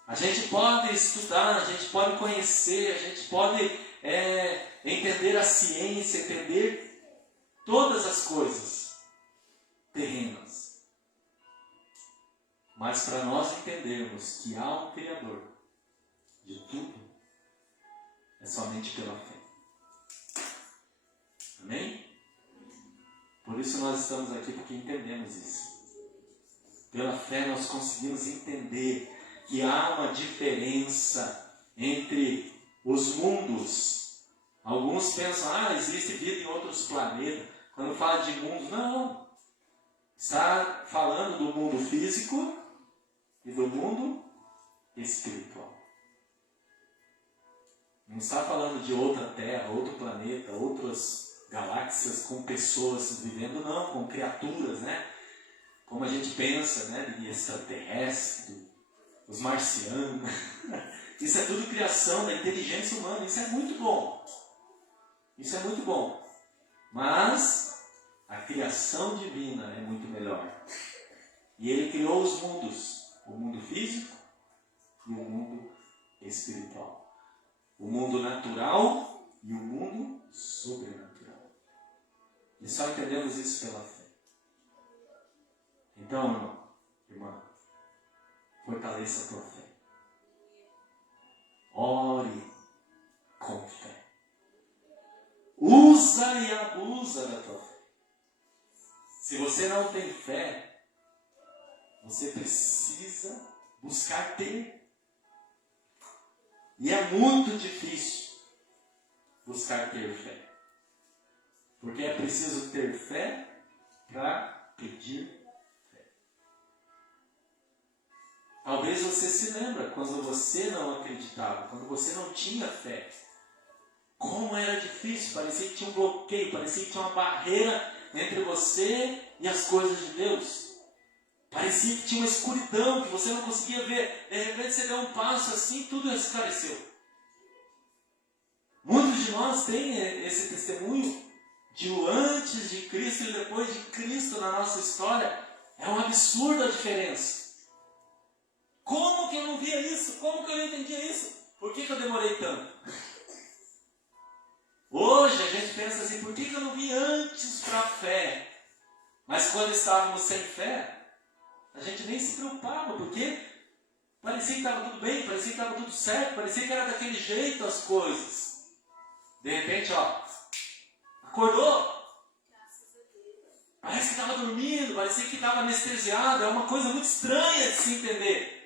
A gente pode estudar, a gente pode conhecer, a gente pode entender a ciência, entender todas as coisas terrenas. Mas para nós entendermos que há um Criador de tudo, é somente pela fé. Amém? Por isso nós estamos aqui, porque entendemos isso. Pela fé nós conseguimos entender que há uma diferença entre os mundos. Alguns pensam, existe vida em outros planetas. Quando fala de mundo, não. Está falando do mundo físico e do mundo espiritual. Não está falando de outra terra, outro planeta, outras galáxias com pessoas vivendo, não, com criaturas, né? Como a gente pensa, né? De extraterrestre, os marcianos. Isso é tudo criação da inteligência humana. Isso é muito bom. Isso é muito bom. Mas a criação divina é muito melhor. E ele criou os mundos. O mundo físico e o mundo espiritual. O mundo natural e o mundo sobrenatural. E só entendemos isso pela fé. Então, irmão, irmã, fortaleça a tua fé. Ore com fé. Usa e abusa da tua fé. Se você não tem fé, você precisa buscar ter. E é muito difícil buscar ter fé. Porque é preciso ter fé para pedir fé. Talvez você se lembra quando você não acreditava, quando você não tinha fé. Como era difícil, parecia que tinha um bloqueio, parecia que tinha uma barreira entre você e as coisas de Deus. Parecia que tinha uma escuridão, que você não conseguia ver. De repente você deu um passo assim, tudo esclareceu. Muitos de nós têm esse testemunho de o antes de Cristo e depois de Cristo na nossa história. É um absurdo a diferença. Como que eu não via isso? Como que eu não entendia isso? Por que eu demorei tanto? Hoje a gente pensa assim, por que eu não vi antes para a fé? Mas quando estávamos sem fé, a gente nem se preocupava, porque parecia que estava tudo bem, parecia que estava tudo certo, parecia que era daquele jeito as coisas. De repente, acordou. Parece que estava dormindo, parecia que estava anestesiado. É uma coisa muito estranha de se entender.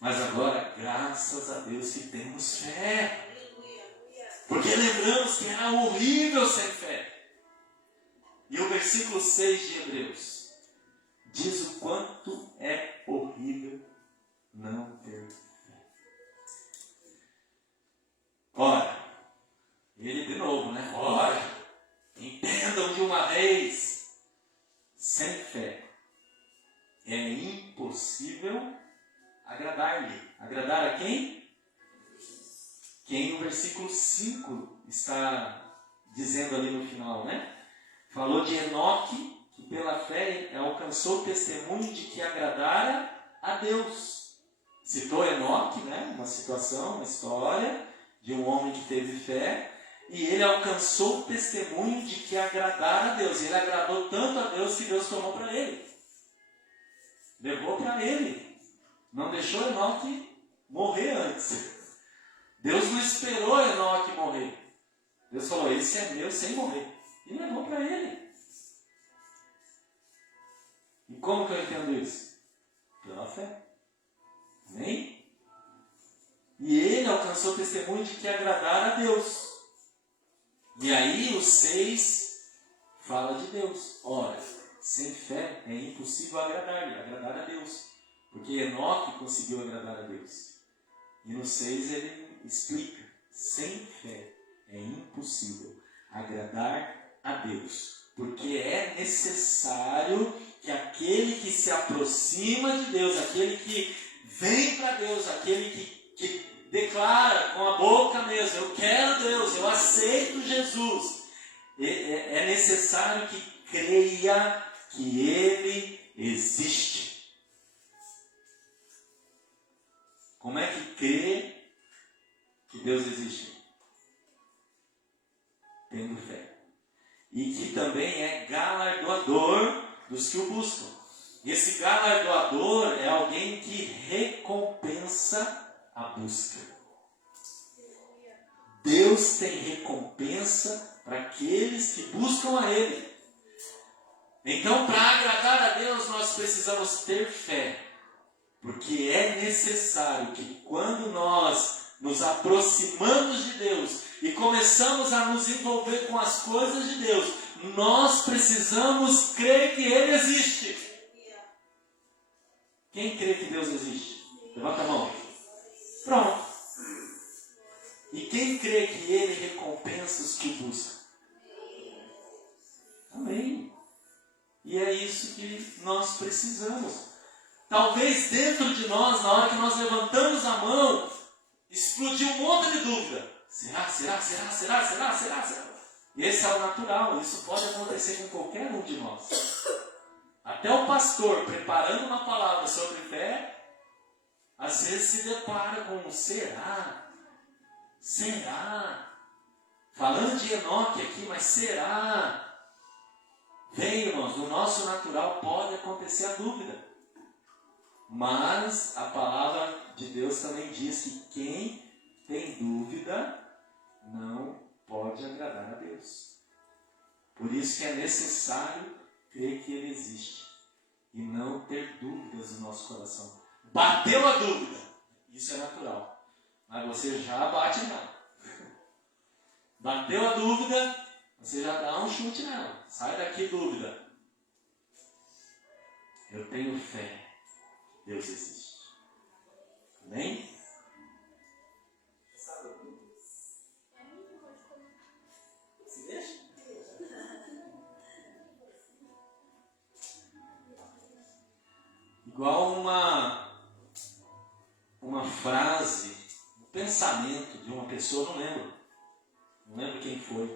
Mas agora, graças graças a Deus que temos fé. Porque lembramos que era horrível sem fé. E o versículo 6 de Hebreus diz o quanto é horrível não ter fé. Ora, ele de novo, né? Ora, entendam de uma vez, sem fé é impossível agradar-lhe. Agradar a quem? Quem o versículo 5 está dizendo ali no final, né? Falou de Enoque, que pela fé alcançou o testemunho de que agradara a Deus. Citou Enoque, né? Uma situação, uma história de um homem que teve fé, e ele alcançou o testemunho de que agradara a Deus. Ele agradou tanto a Deus que Deus tomou para ele. Levou para ele. Não deixou Enoque morrer antes. Deus não esperou Enoque morrer. Deus falou, esse é meu sem morrer. E levou para ele. E como que eu entendo isso? Pela fé. Amém? E ele alcançou o testemunho de que agradara a Deus. E aí o 6 fala de Deus. Ora, sem fé é impossível agradar-lhe, agradar a Deus. Porque Enoque conseguiu agradar a Deus. E no 6 ele explica, sem fé é impossível agradar a Deus. Porque é necessário que aquele que se aproxima de Deus, aquele que vem para Deus, aquele que declara com a boca mesmo, eu quero Deus, eu aceito Jesus, é necessário que creia que Ele existe. Como é que crê que Deus existe? Tendo fé. E que também é galardoador dos que o buscam. E esse galardoador é alguém que recompensa a busca. Deus tem recompensa para aqueles que buscam a Ele. Então, para agradar a Deus, nós precisamos ter fé. Porque é necessário que quando nós nos aproximamos de Deus e começamos a nos envolver com as coisas de Deus, nós precisamos crer que Ele existe. Quem crê que Deus existe? Levanta a mão. Pronto. E quem crê que Ele recompensa os que o buscam? Amém. E é isso que nós precisamos. Talvez dentro de nós, na hora que nós levantamos a mão, explodiu um monte de dúvida. Será? Esse é o natural. Isso pode acontecer com qualquer um de nós. Até o pastor, preparando uma palavra sobre fé, às vezes se depara com um será? Falando de Enoque aqui, mas será? Vem, irmãos, no nosso natural pode acontecer a dúvida. Mas a palavra de Deus também diz que quem tem dúvida não pode agradar a Deus. Por isso que é necessário crer que Ele existe e não ter dúvidas no nosso coração. Bateu a dúvida, isso é natural, mas você já bate nela. Bateu a dúvida, você já dá um chute nela. Sai daqui, dúvida. Eu tenho fé. Deus existe. Amém? Se deixa? Igual uma frase, um pensamento de uma pessoa, não lembro quem foi.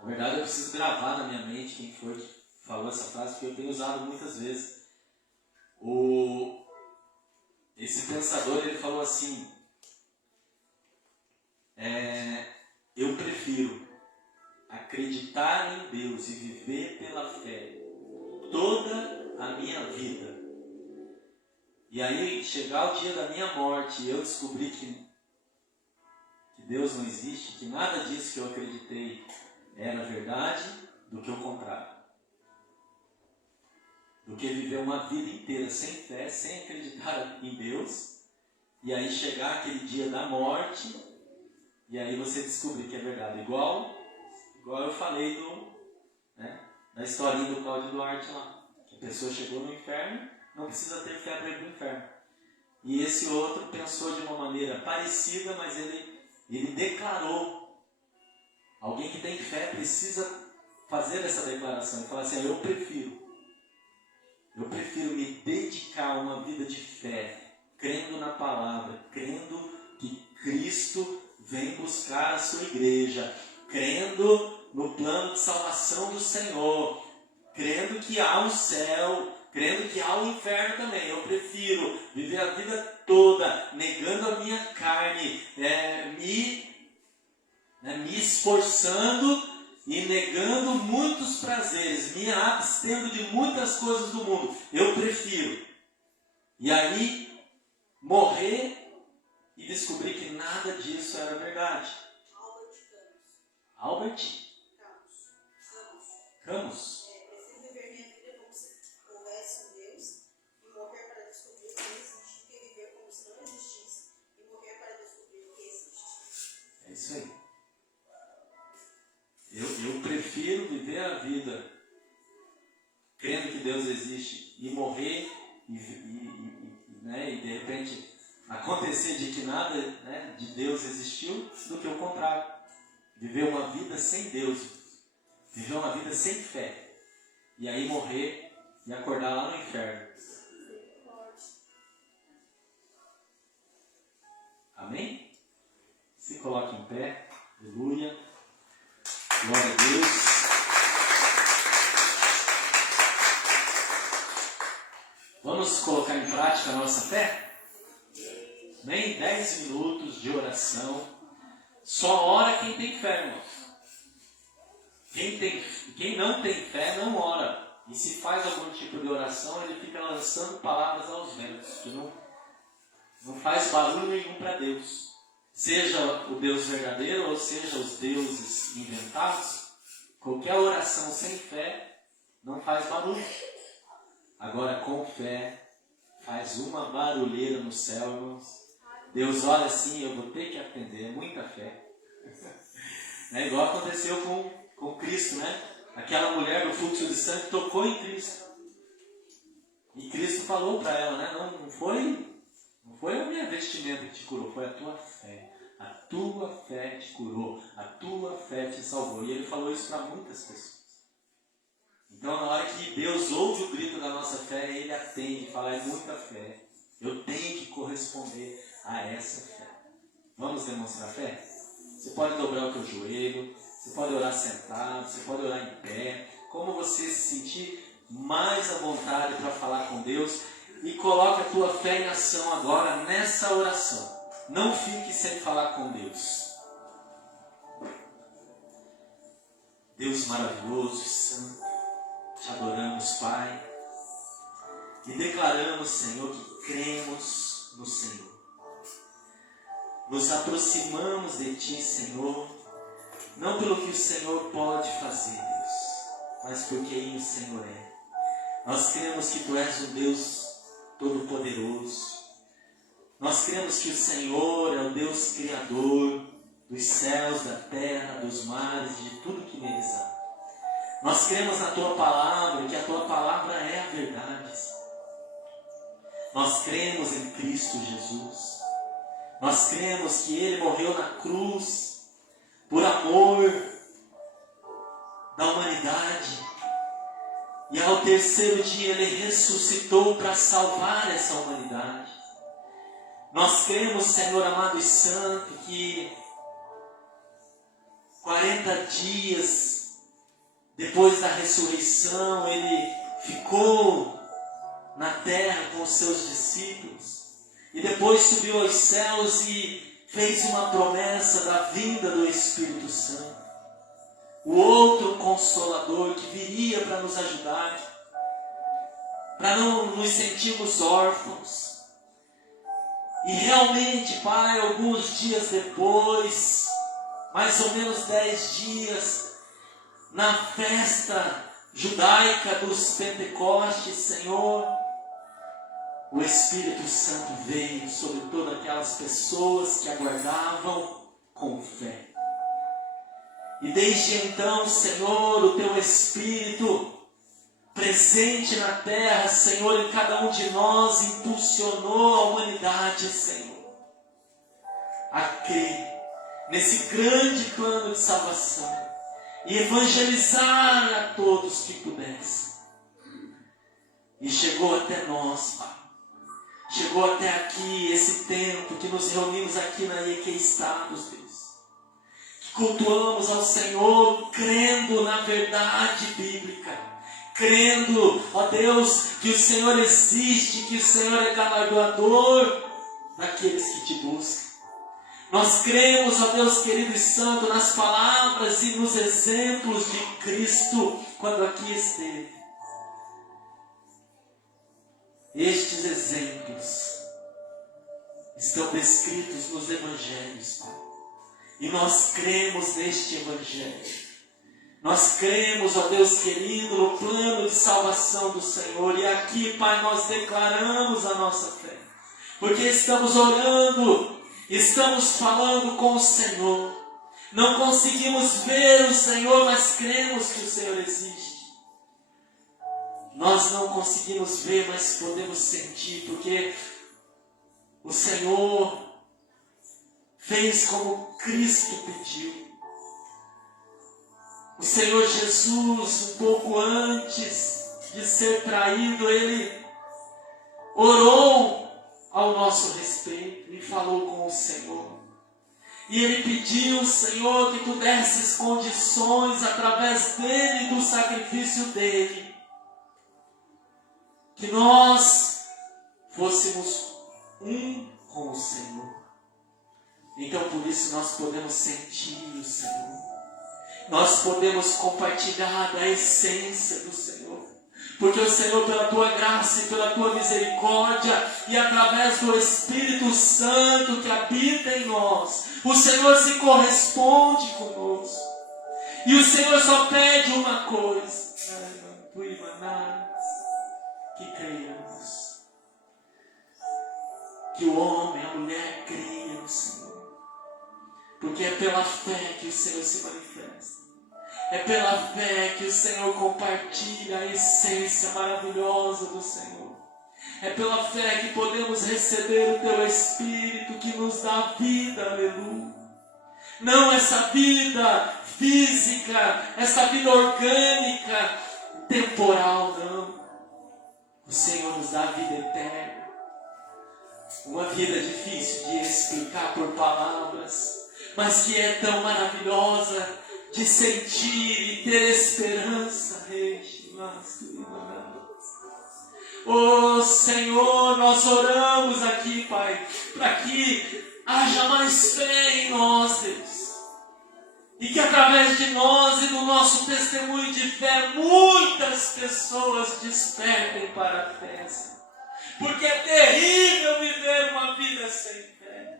Na verdade, eu preciso gravar na minha mente quem foi que falou essa frase, porque eu tenho usado muitas vezes. Esse pensador, ele falou assim, eu prefiro acreditar em Deus e viver pela fé toda a minha vida. E aí, chegar o dia da minha morte e eu descobrir que Deus não existe, que nada disso que eu acreditei era verdade, do que o contrário. Do que viver uma vida inteira sem fé, sem acreditar em Deus, e aí chegar aquele dia da morte, e aí você descobrir que é verdade. Igual eu falei da historinha do Cláudio Duarte lá. A pessoa chegou no inferno, não precisa ter fé para ir para o inferno. E esse outro pensou de uma maneira parecida, mas ele declarou. Alguém que tem fé precisa fazer essa declaração e falar assim: eu prefiro me dedicar a uma vida de fé, crendo na palavra, crendo que Cristo vem buscar a sua igreja, crendo no plano de salvação do Senhor, crendo que há um céu, crendo que há um inferno também. Eu prefiro viver a vida toda negando a minha carne, me esforçando e negando muitos prazeres, me abstendo de muitas coisas do mundo. Eu prefiro. E aí, morrer e descobrir que nada disso era verdade. Albert Camus. Prefiro viver minha vida como se houvesse um Deus e morrer para descobrir o que existe, do que viver como se não existisse e morrer para descobrir o que existe. É isso aí. Eu prefiro viver a vida crendo que Deus existe e morrer e de repente acontecer de que nada de Deus existiu, do que o contrário. Viver uma vida sem Deus, viver uma vida sem fé, e aí morrer e acordar lá no inferno. Amém? Se coloque em pé. Aleluia. Glória a Deus. Vamos colocar em prática a nossa fé? Nem 10 minutos de oração. Só ora quem tem fé, irmãos. Quem não tem fé não ora. E se faz algum tipo de oração, ele fica lançando palavras aos ventos, que não faz barulho nenhum para Deus. Seja o Deus verdadeiro ou seja os deuses inventados, qualquer oração sem fé não faz barulho. Agora, com fé, faz uma barulheira no céu, irmãos. Deus olha assim: eu vou ter que atender, é muita fé. Igual aconteceu com Cristo, né? Aquela mulher do fluxo de sangue tocou em Cristo. E Cristo falou para ela, né? Não foi a minha vestimenta que te curou, foi a tua fé. A tua fé te curou, a tua fé te salvou. E ele falou isso para muitas pessoas. Então, na hora que Deus ouve o grito da nossa fé, ele atende e fala: é muita fé. Eu tenho que corresponder a essa fé. Vamos demonstrar fé? Você pode dobrar o teu joelho, você pode orar sentado, você pode orar em pé, como você se sentir mais à vontade para falar com Deus. E coloque a tua fé em ação agora nessa oração. Não fique sem falar com Deus. Deus maravilhoso e santo, te adoramos, Pai, e declaramos, Senhor, que cremos no Senhor. Nos aproximamos de Ti, Senhor, não pelo que o Senhor pode fazer, Deus, mas por quem o Senhor é. Nós cremos que Tu és um Deus Todo-Poderoso. Nós cremos que o Senhor é o Deus Criador dos céus, da terra, dos mares, de tudo que neles há. Nós cremos na Tua Palavra, que a Tua Palavra é a verdade. Nós cremos em Cristo Jesus. Nós cremos que Ele morreu na cruz por amor da humanidade. E ao terceiro dia Ele ressuscitou para salvar essa humanidade. Nós cremos, Senhor amado e santo, que 40 dias depois da ressurreição, Ele ficou na terra com os seus discípulos. E depois subiu aos céus e fez uma promessa da vinda do Espírito Santo. O outro Consolador que viria para nos ajudar, para não nos sentirmos órfãos. E realmente, Pai, alguns dias depois, mais ou menos 10 dias, na festa judaica dos Pentecostes, Senhor, o Espírito Santo veio sobre todas aquelas pessoas que aguardavam com fé. E desde então, Senhor, o Teu Espírito presente na terra, Senhor, em cada um de nós, impulsionou a humanidade, Senhor, a crer nesse grande plano de salvação e evangelizar a todos que pudessem. E chegou até nós, Pai. Chegou até aqui esse tempo que nos reunimos aqui na Equestados, Deus. Que cultuamos ao Senhor crendo na verdade bíblica. Crendo, ó Deus, que o Senhor existe, que o Senhor é galardoador daqueles que te buscam. Nós cremos, ó Deus querido e santo, nas palavras e nos exemplos de Cristo quando aqui esteve. Estes exemplos estão descritos nos Evangelhos, Pai. E nós cremos neste Evangelho. Nós cremos, ó Deus querido, no plano de salvação do Senhor. E aqui, Pai, nós declaramos a nossa fé. Porque estamos orando, estamos falando com o Senhor. Não conseguimos ver o Senhor, mas cremos que o Senhor existe. Nós não conseguimos ver, mas podemos sentir, porque o Senhor fez como Cristo pediu. O Senhor Jesus, um pouco antes de ser traído, Ele orou ao nosso respeito e falou com o Senhor. E Ele pediu, Senhor, que Tu desses condições através dEle e do sacrifício dEle, que nós fôssemos um com o Senhor. Então por isso nós podemos sentir o Senhor. Nós podemos compartilhar da essência do Senhor. Porque o Senhor, pela Tua graça e pela Tua misericórdia, e através do Espírito Santo que habita em nós, o Senhor se corresponde conosco. E o Senhor só pede uma coisa: que creiamos. Que o homem, a mulher creia no Senhor. Porque é pela fé que o Senhor se manifesta. É pela fé que o Senhor compartilha a essência maravilhosa do Senhor. É pela fé que podemos receber o Teu Espírito que nos dá vida, aleluia. Não essa vida física, essa vida orgânica, temporal, não. O Senhor nos dá a vida eterna. Uma vida difícil de explicar por palavras, mas que é tão maravilhosa de sentir e ter esperança. Oh Senhor, nós oramos aqui, Pai, para que haja mais fé em nós, Deus. E que através de nós e do nosso testemunho de fé, muitas pessoas despertem para a fé. Porque é terrível viver uma vida sem fé.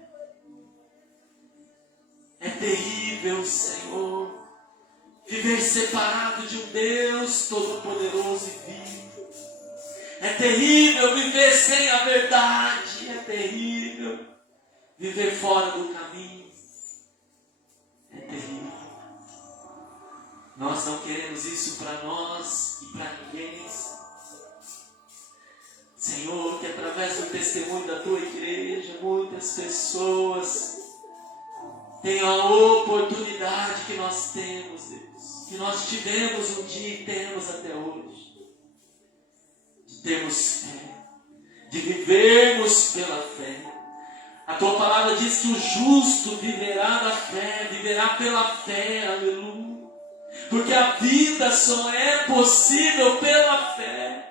É terrível, Senhor, viver separado de um Deus todo-poderoso e vivo. É terrível viver sem a verdade. É terrível viver fora do caminho. É terrível. Nós não queremos isso para nós e para ninguém. Senhor, que através do testemunho da Tua igreja, muitas pessoas tenham a oportunidade que nós temos, Deus, que nós tivemos um dia e temos até hoje, de termos fé, de vivermos pela fé. A Tua palavra diz que o justo viverá da fé, viverá pela fé, aleluia. Porque a vida só é possível pela fé.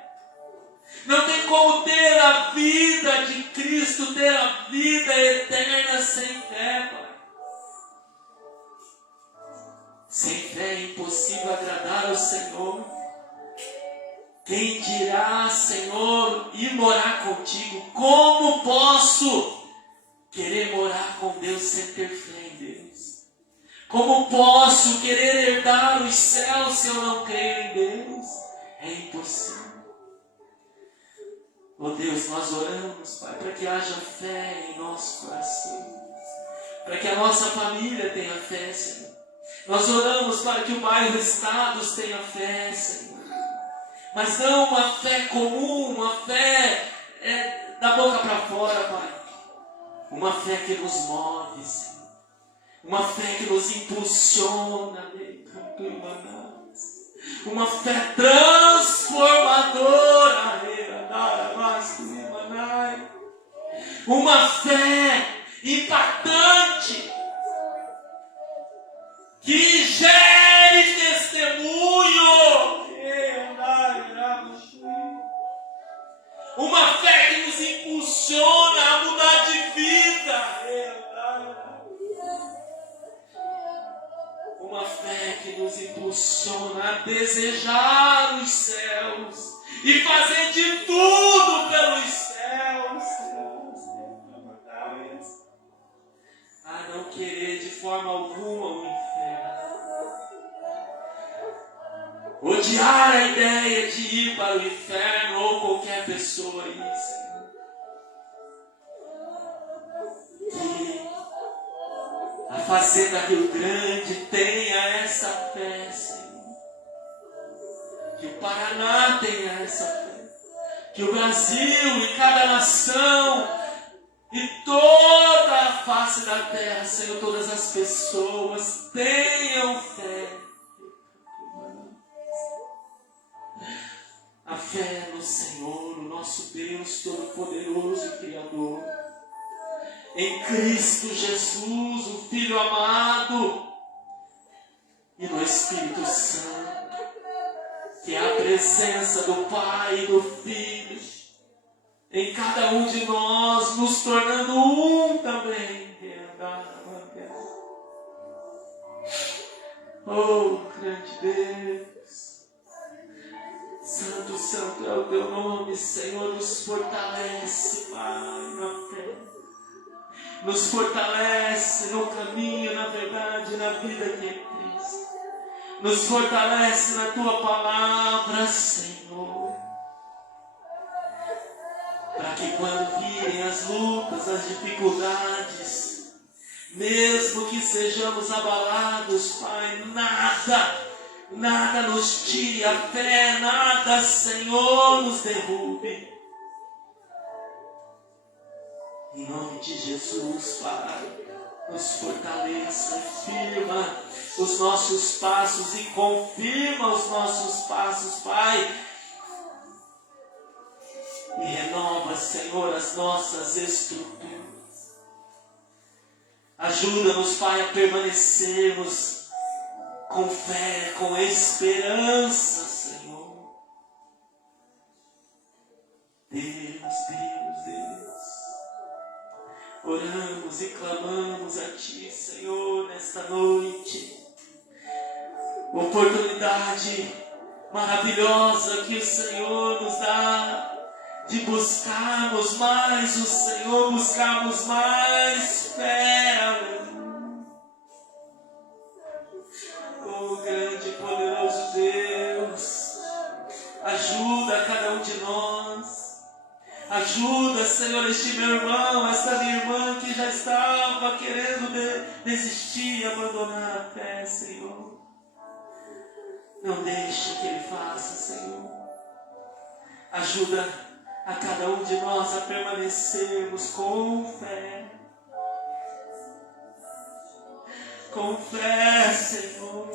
Não tem como ter a vida de Cristo, ter a vida eterna sem fé, Pai. Sem fé é impossível agradar ao Senhor. Quem dirá, Senhor, ir morar contigo? Como posso querer morar com Deus sem ter fé em Deus? Como posso querer herdar os céus se eu não creio em Deus? É impossível. Oh Deus, nós oramos, Pai, para que haja fé em nosso coração, para que a nossa família tenha fé, Senhor. Nós oramos para que o bairro Estados tenha fé, Senhor. Mas não uma fé comum, uma fé da boca para fora, Pai. Uma fé que nos move, Senhor. Uma fé que nos impulsiona, uma fé transformadora, uma fé impactante, que gere testemunho, uma fé que nos impulsiona a mudar de vida, uma fé que nos impulsiona a desejar os céus e fazer de tudo pelos céus, a não querer de forma alguma o inferno, odiar a ideia de ir para o inferno ou qualquer pessoa aí, Senhor. Que a Fazenda Rio Grande tenha essa fé, Senhor. Que o Paraná tenha essa fé. Que o Brasil e cada nação e toda a face da terra, Senhor, todas as pessoas tenham fé. A fé no Senhor, o nosso Deus Todo-Poderoso e Criador. Em Cristo Jesus, o Filho amado, e no Espírito Santo, que é a presença do Pai e do Filho, em cada um de nós, nos tornando um também. Oh, grande Deus, Santo, Santo é o teu nome, Senhor, nos fortalece, Pai, na fé. Nos fortalece no caminho, na verdade, na vida que é Cristo. Nos fortalece na tua palavra, Senhor. Para que quando virem as lutas, as dificuldades, mesmo que sejamos abalados, Pai, nada nos tire a fé, nada, Senhor, nos derrube. Em nome de Jesus, Pai, nos fortaleça, firma os nossos passos e confirma os nossos passos, Pai. E renova, Senhor, as nossas estruturas. Ajuda-nos, Pai, a permanecermos com fé, com esperança, Senhor. Deus. Oramos e clamamos a Ti, Senhor, nesta noite. Oportunidade maravilhosa que o Senhor nos dá de buscarmos mais o Senhor, buscarmos mais fé. Oh, grande e poderoso Deus, ajuda cada um de nós. Ajuda, Senhor, este meu irmão, esta minha irmã que já estava querendo desistir e abandonar a fé, Senhor. Não deixe que ele faça, Senhor. Ajuda a cada um de nós a permanecermos com fé. Com fé, Senhor.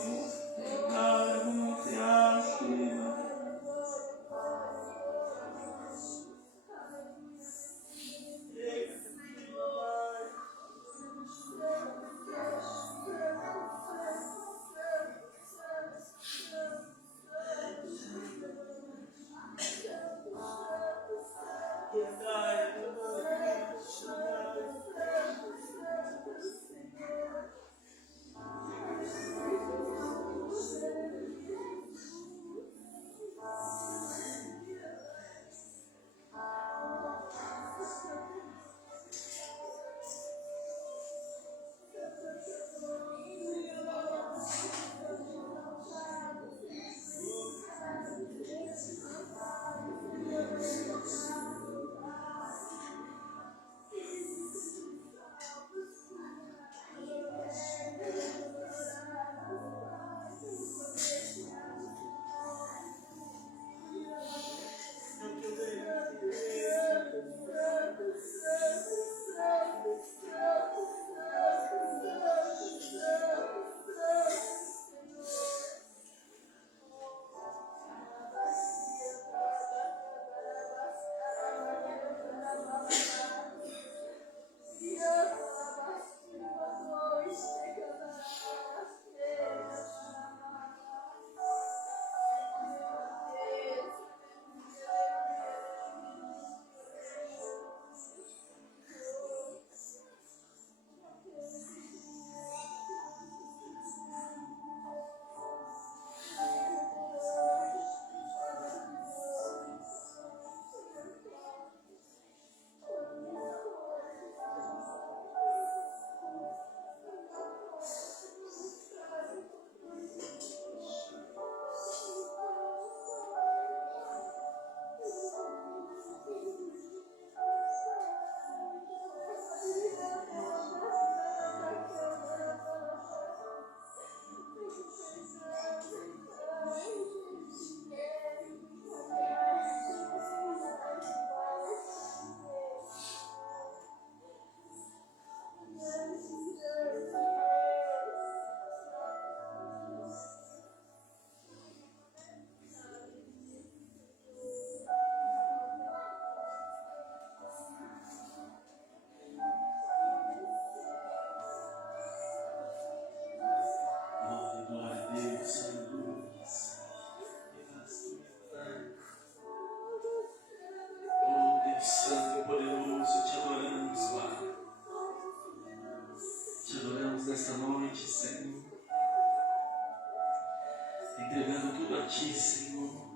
entregando tudo a Ti, Senhor.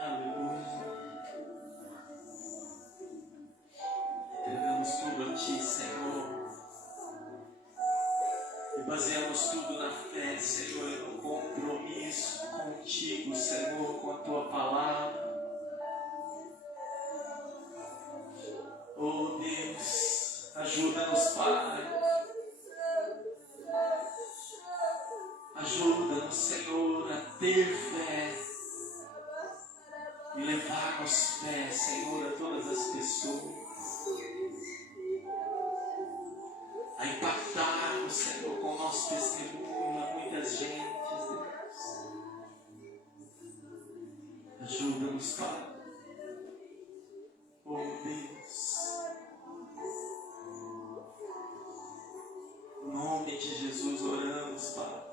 Aleluia. Entregamos tudo a Ti, Senhor. E baseamos tudo na fé, Senhor, e no compromisso contigo, Senhor, com a Tua palavra. Oh Deus, ajuda-nos, Pai. Ajuda-nos, Senhor, a ter fé e levarmos fé, Senhor, a todas as pessoas. A impactarmos, Senhor, com o nosso testemunho a muitas gentes, Deus. Ajuda-nos, Pai. Oh Deus. Em nome de Jesus oramos, Pai.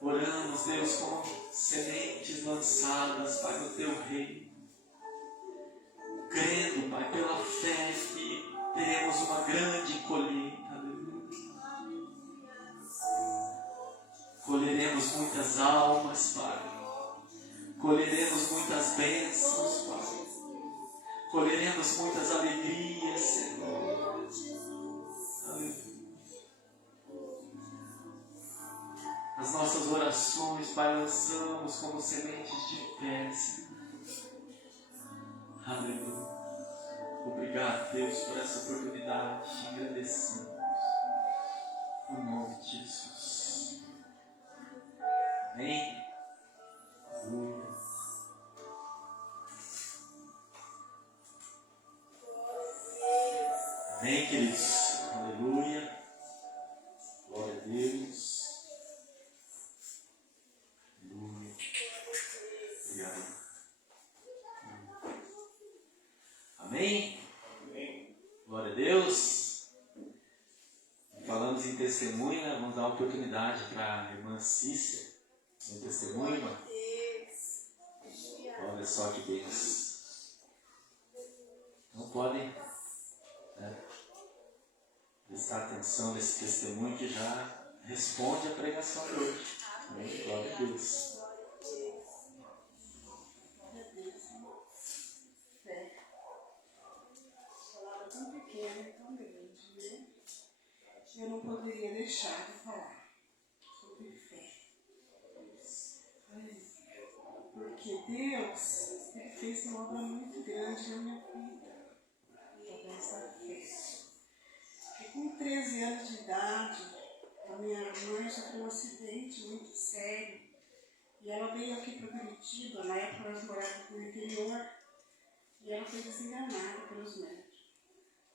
Oramos, Deus, como sementes lançadas, Pai, no Teu reino. Crendo, Pai, pela fé que teremos uma grande colheita. Aleluia. Colheremos muitas almas, Pai. Colheremos muitas bênçãos, Pai. Colheremos muitas alegrias, Senhor. Aleluia. As nossas orações, Pai, lançamos como sementes de fé, Senhor. Aleluia. Obrigado, Deus, por essa oportunidade. Te agradecemos. No nome de Jesus. Amém. Aleluia. Amém, queridos. Aleluia. Glória a Deus. Aleluia. Obrigado. Amém? Amém. Glória a Deus. Falamos em testemunho, né? Vamos dar uma oportunidade para a irmã Cícia. Um testemunho, irmã? Olha só que bênção. Não podem prestar atenção nesse testemunho que já responde a pregação de hoje. Amém? Glória a Deus. Glória a Deus. Fé. Palavra tão pequena e tão grande, né? Eu não poderia deixar de falar sobre fé. Porque Deus, Ele fez uma obra muito grande na minha vida, através da fé. E com 13 anos de idade, a minha mãe sofreu um acidente muito sério. E ela veio aqui para Curitiba, na época nós morávamos no interior, e ela foi desenganada pelos médicos.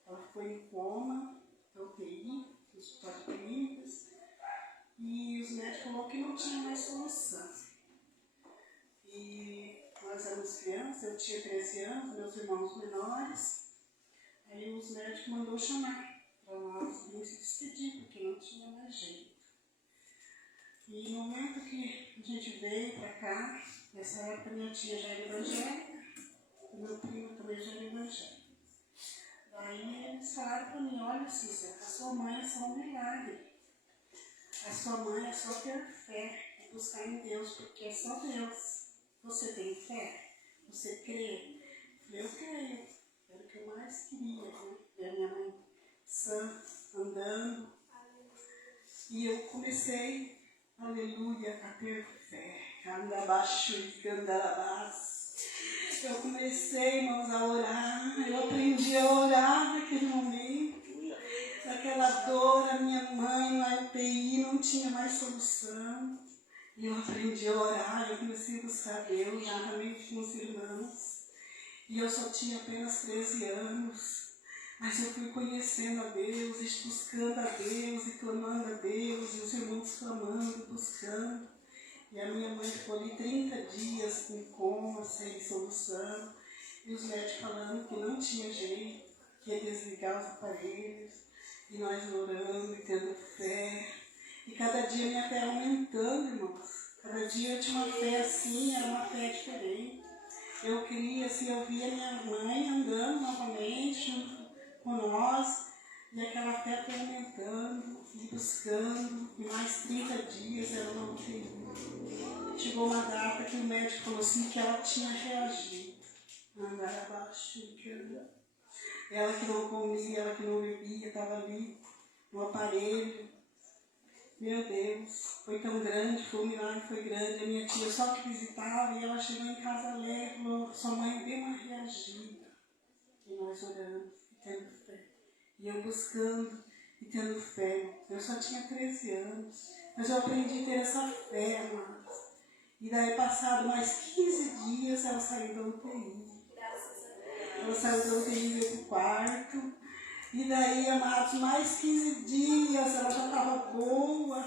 Ela ficou em coma, na UTI, no hospital de clínicas, e os médicos falaram que não tinha mais solução. E nós éramos crianças, eu tinha 13 anos, meus irmãos menores, aí os médicos mandaram chamar para nós virem se despedir, porque não tinha mais jeito. E no momento que a gente veio para cá, nessa época minha tia já era evangélica, e meu primo também já era evangélico. Daí eles falaram para mim, olha Cícia, a sua mãe é só um milagre. A sua mãe é só ter fé e buscar em Deus, porque é só Deus. Você tem fé? Você crê? Eu creio. Era o que eu mais queria, né? Ver a minha mãe sã, andando. E eu comecei, aleluia, a ter fé. Andabaixo e candarabás. Eu comecei, irmãos, a orar. Eu aprendi a orar naquele momento. Aquela dor, a minha mãe na UTI não tinha mais solução. E eu aprendi a orar, eu comecei a buscar Deus, juntamente com os irmãos. E eu só tinha apenas 13 anos. Mas eu fui conhecendo a Deus, e buscando a Deus, e clamando a Deus, e os irmãos clamando, buscando. E a minha mãe ficou ali 30 dias em coma, sem solução. E os médicos falando que não tinha jeito, que ia desligar os aparelhos. E nós orando e tendo fé. E cada dia minha fé aumentando, irmãos. Cada dia eu tinha uma fé assim, era uma fé diferente. Eu queria, assim, eu via minha mãe andando novamente junto com nós. E aquela fé foi aumentando, e buscando, e mais 30 dias ela não UTI. Chegou uma data que o médico falou assim que ela tinha reagido. Andar abaixo, ela que não comia, ela que não bebia, estava ali no aparelho. Meu Deus, foi tão grande, foi um milagre, foi grande. A minha tia só que visitava e ela chegou em casa alegre, falou, sua mãe deu uma reagida. E nós orando e tendo fé. E eu buscando e tendo fé. Eu só tinha 13 anos, mas eu aprendi a ter essa fé, amados. E daí, passado mais 15 dias, ela saiu da UTI. Ela saiu da UTI e veio para o quarto. E daí, amados, mais 15 dias, ela já estava boa.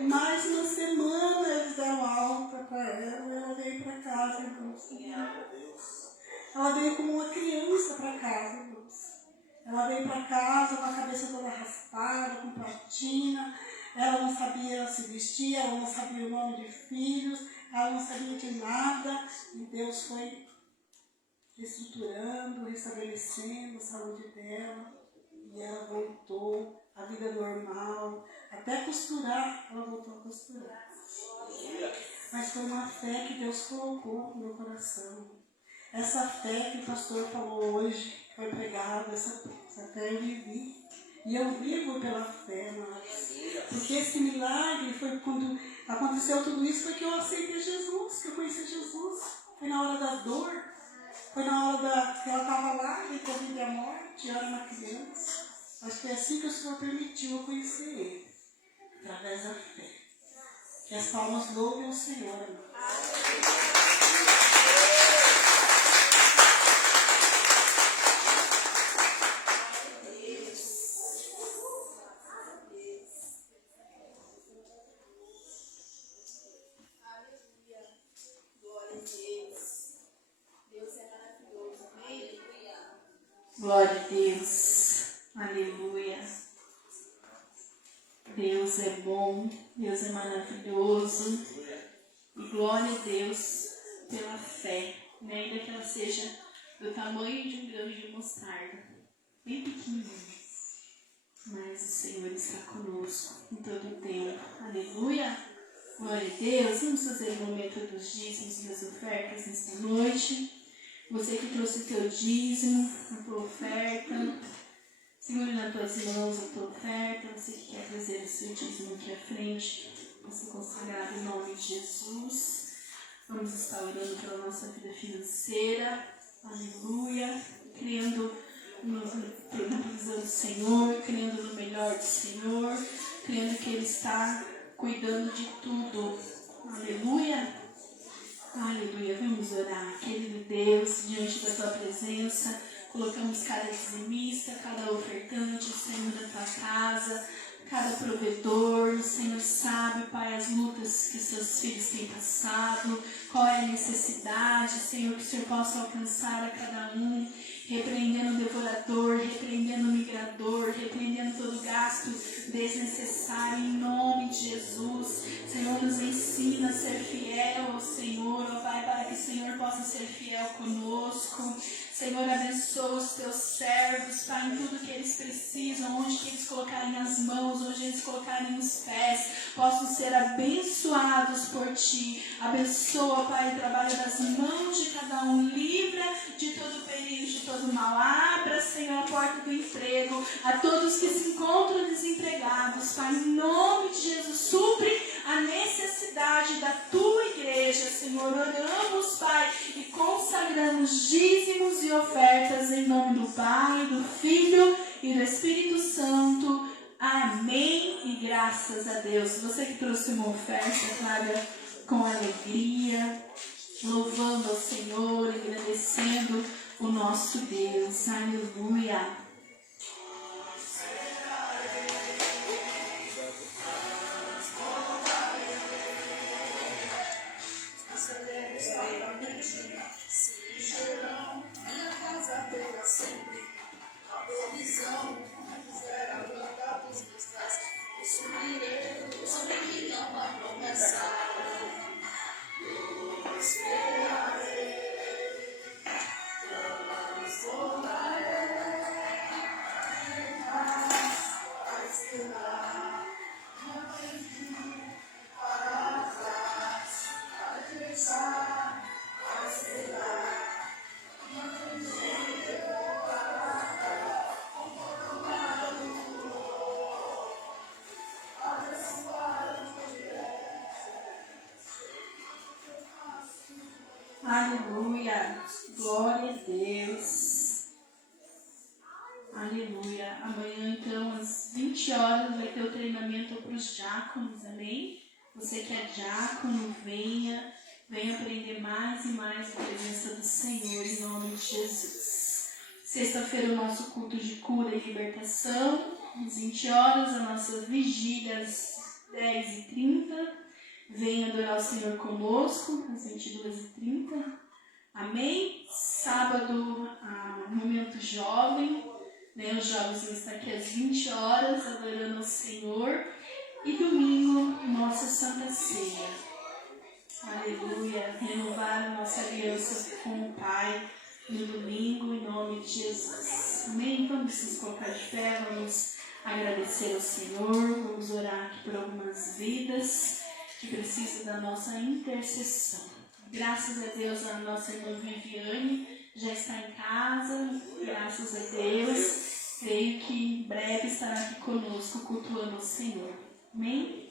Mais uma semana eles deram alta para ela e ela veio para casa, irmãos. Ela veio como uma criança para casa, irmãos. Ela veio para casa com a cabeça toda raspada, com platina. Ela não sabia se vestir, ela não sabia o nome de filhos, ela não sabia de nada. E Deus foi estruturando, restabelecendo a saúde dela. E ela voltou à vida normal. Até costurar, ela voltou a costurar. Mas foi uma fé que Deus colocou no meu coração. Essa fé que o pastor falou hoje, que foi pregado, essa fé eu vivi. E eu vivo pela fé, amados. Porque esse milagre foi quando aconteceu tudo isso, foi que eu aceitei Jesus, que eu conheci Jesus. Foi na hora da dor, foi na hora que ela estava lá, entre a vida e a morte, eu era uma criança. Mas foi assim que o Senhor permitiu eu conhecer Ele, através da fé. Que as palmas louvem o Senhor, amados. Glória a Deus. Aleluia. Deus é bom, Deus é maravilhoso. E glória a Deus pela fé, né? Ainda que ela seja do tamanho de um grão de mostarda, bem pequenininho. Mas o Senhor está conosco em todo o tempo. Aleluia. Glória a Deus. Vamos fazer o momento dos dízimos e das ofertas nesta noite. Você que trouxe o teu dízimo, a tua oferta, segure nas tuas mãos a tua oferta. Você que quer trazer o seu dízimo aqui à frente, você consagrado em nome de Jesus. Vamos estar orando pela nossa vida financeira. Aleluia. Crendo na provisão do Senhor, crendo no melhor do Senhor, crendo que Ele está cuidando de tudo. Aleluia. Aleluia, vamos orar. Querido Deus, diante da Tua presença, colocamos cada dizimista, cada ofertante, Senhor, da Tua casa, cada provedor. O Senhor sabe, Pai, as lutas que seus filhos têm passado, qual é a necessidade, Senhor, que o Senhor possa alcançar a cada um, repreendendo o devorador, repreendendo o migrador, repreendendo todo gasto desnecessário, em nome de Jesus. Senhor, nos ensina a ser fiel ao Senhor, ó Pai, para que o Senhor possa ser fiel conosco. Senhor, abençoa os teus servos, Pai, em tudo que eles precisam, onde que eles colocarem as mãos, onde eles colocarem os pés, possam ser abençoados por Ti. Abençoa, Pai, o trabalho das mãos de cada um, livra de todo perigo, de todo mal. Abra, Senhor, a porta do emprego a todos que se encontram desempregados, Pai, em nome de Jesus. Supre a necessidade da Tua igreja, Senhor. Oramos, Pai, e consagramos dízimos e ofertas em nome do Pai, do Filho e do Espírito Santo. Amém e graças a Deus. Você que trouxe uma oferta, traga com alegria, louvando ao Senhor, agradecendo o nosso Deus. Aleluia. Sempre a provisão será plantada dos meus pés. Eu subirei sobre mim, não vai começar. Eu esperarei, transformarei. Aleluia. Glória a Deus. Aleluia. Amanhã, então, às 20 horas, vai ter o treinamento para os diáconos, amém? Você que é diácono, venha aprender mais e mais a presença do Senhor, em nome de Jesus. Sexta-feira, o nosso culto de cura e libertação, às 20 horas, a nossa vigília, às 10h30. Venha adorar o Senhor conosco, às 22h30. Amém? Sábado, momento jovem, né? Os jovens vão estar aqui às 20 horas, adorando ao Senhor. E domingo, nossa Santa Ceia. Aleluia. Renovar a nossa aliança com o Pai no domingo, em nome de Jesus. Amém? Vamos nos colocar de pé, vamos agradecer ao Senhor, vamos orar aqui por algumas vidas que precisam da nossa intercessão. Graças a Deus, a nossa irmã Viviane já está em casa, graças a Deus. Creio que em breve estará aqui conosco, cultuando o Senhor. Amém?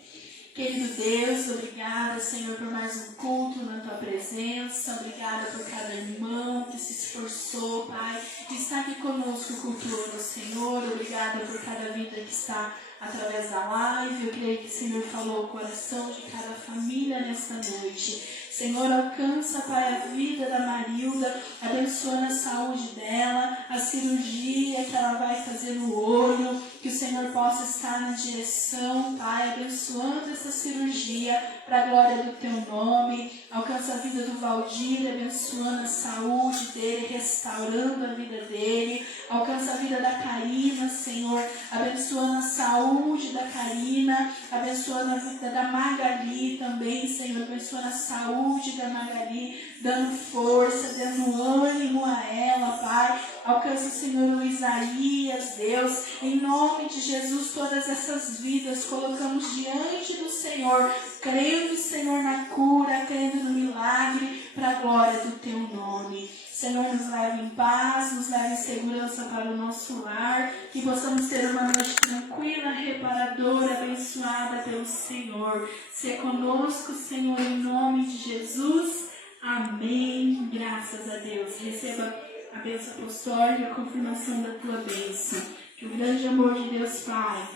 Querido Deus, obrigada, Senhor, por mais um culto na Tua presença. Obrigada por cada irmão que se esforçou, Pai, que está aqui conosco cultuando o Senhor. Obrigada por cada vida que está através da live. Eu creio que o Senhor falou o coração de cada família nesta noite. Senhor, alcança, Pai, a vida da Marilda, abençoa a saúde dela, a cirurgia que ela vai fazer no olho, que o Senhor possa estar na direção, Pai, abençoando essa cirurgia para a glória do Teu nome. Alcança a vida do Valdir, abençoando a saúde dele, restaurando a vida dele. Alcança a vida da Karina, Senhor, abençoando a saúde da Karina, abençoando a vida da Magali também, Senhor, abençoando a saúde da Magali, dando força, dando ânimo a ela, Pai. Alcança, Senhor, o Isaías, Deus, em nome de Jesus, todas essas vidas colocamos diante do Senhor, crendo, Senhor, na cura, crendo no milagre, para a glória do Teu nome. Senhor, nos leve em paz, nos leve em segurança para o nosso lar, que possamos ter uma noite tranquila, reparadora, abençoada pelo Senhor. Se conosco, Senhor, em nome de Jesus. Amém. Graças a Deus. Receba a bênção apostólica, a confirmação da tua bênção. Que o grande amor de Deus Pai,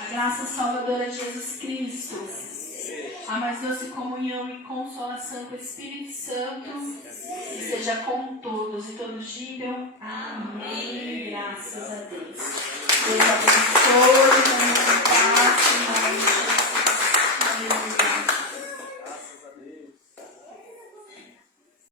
a graça salvadora de Jesus Cristo, a mais doce comunhão e consolação do Espírito Santo, seja com todos, e todos digam amém. Graças a Deus. Deus abençoe.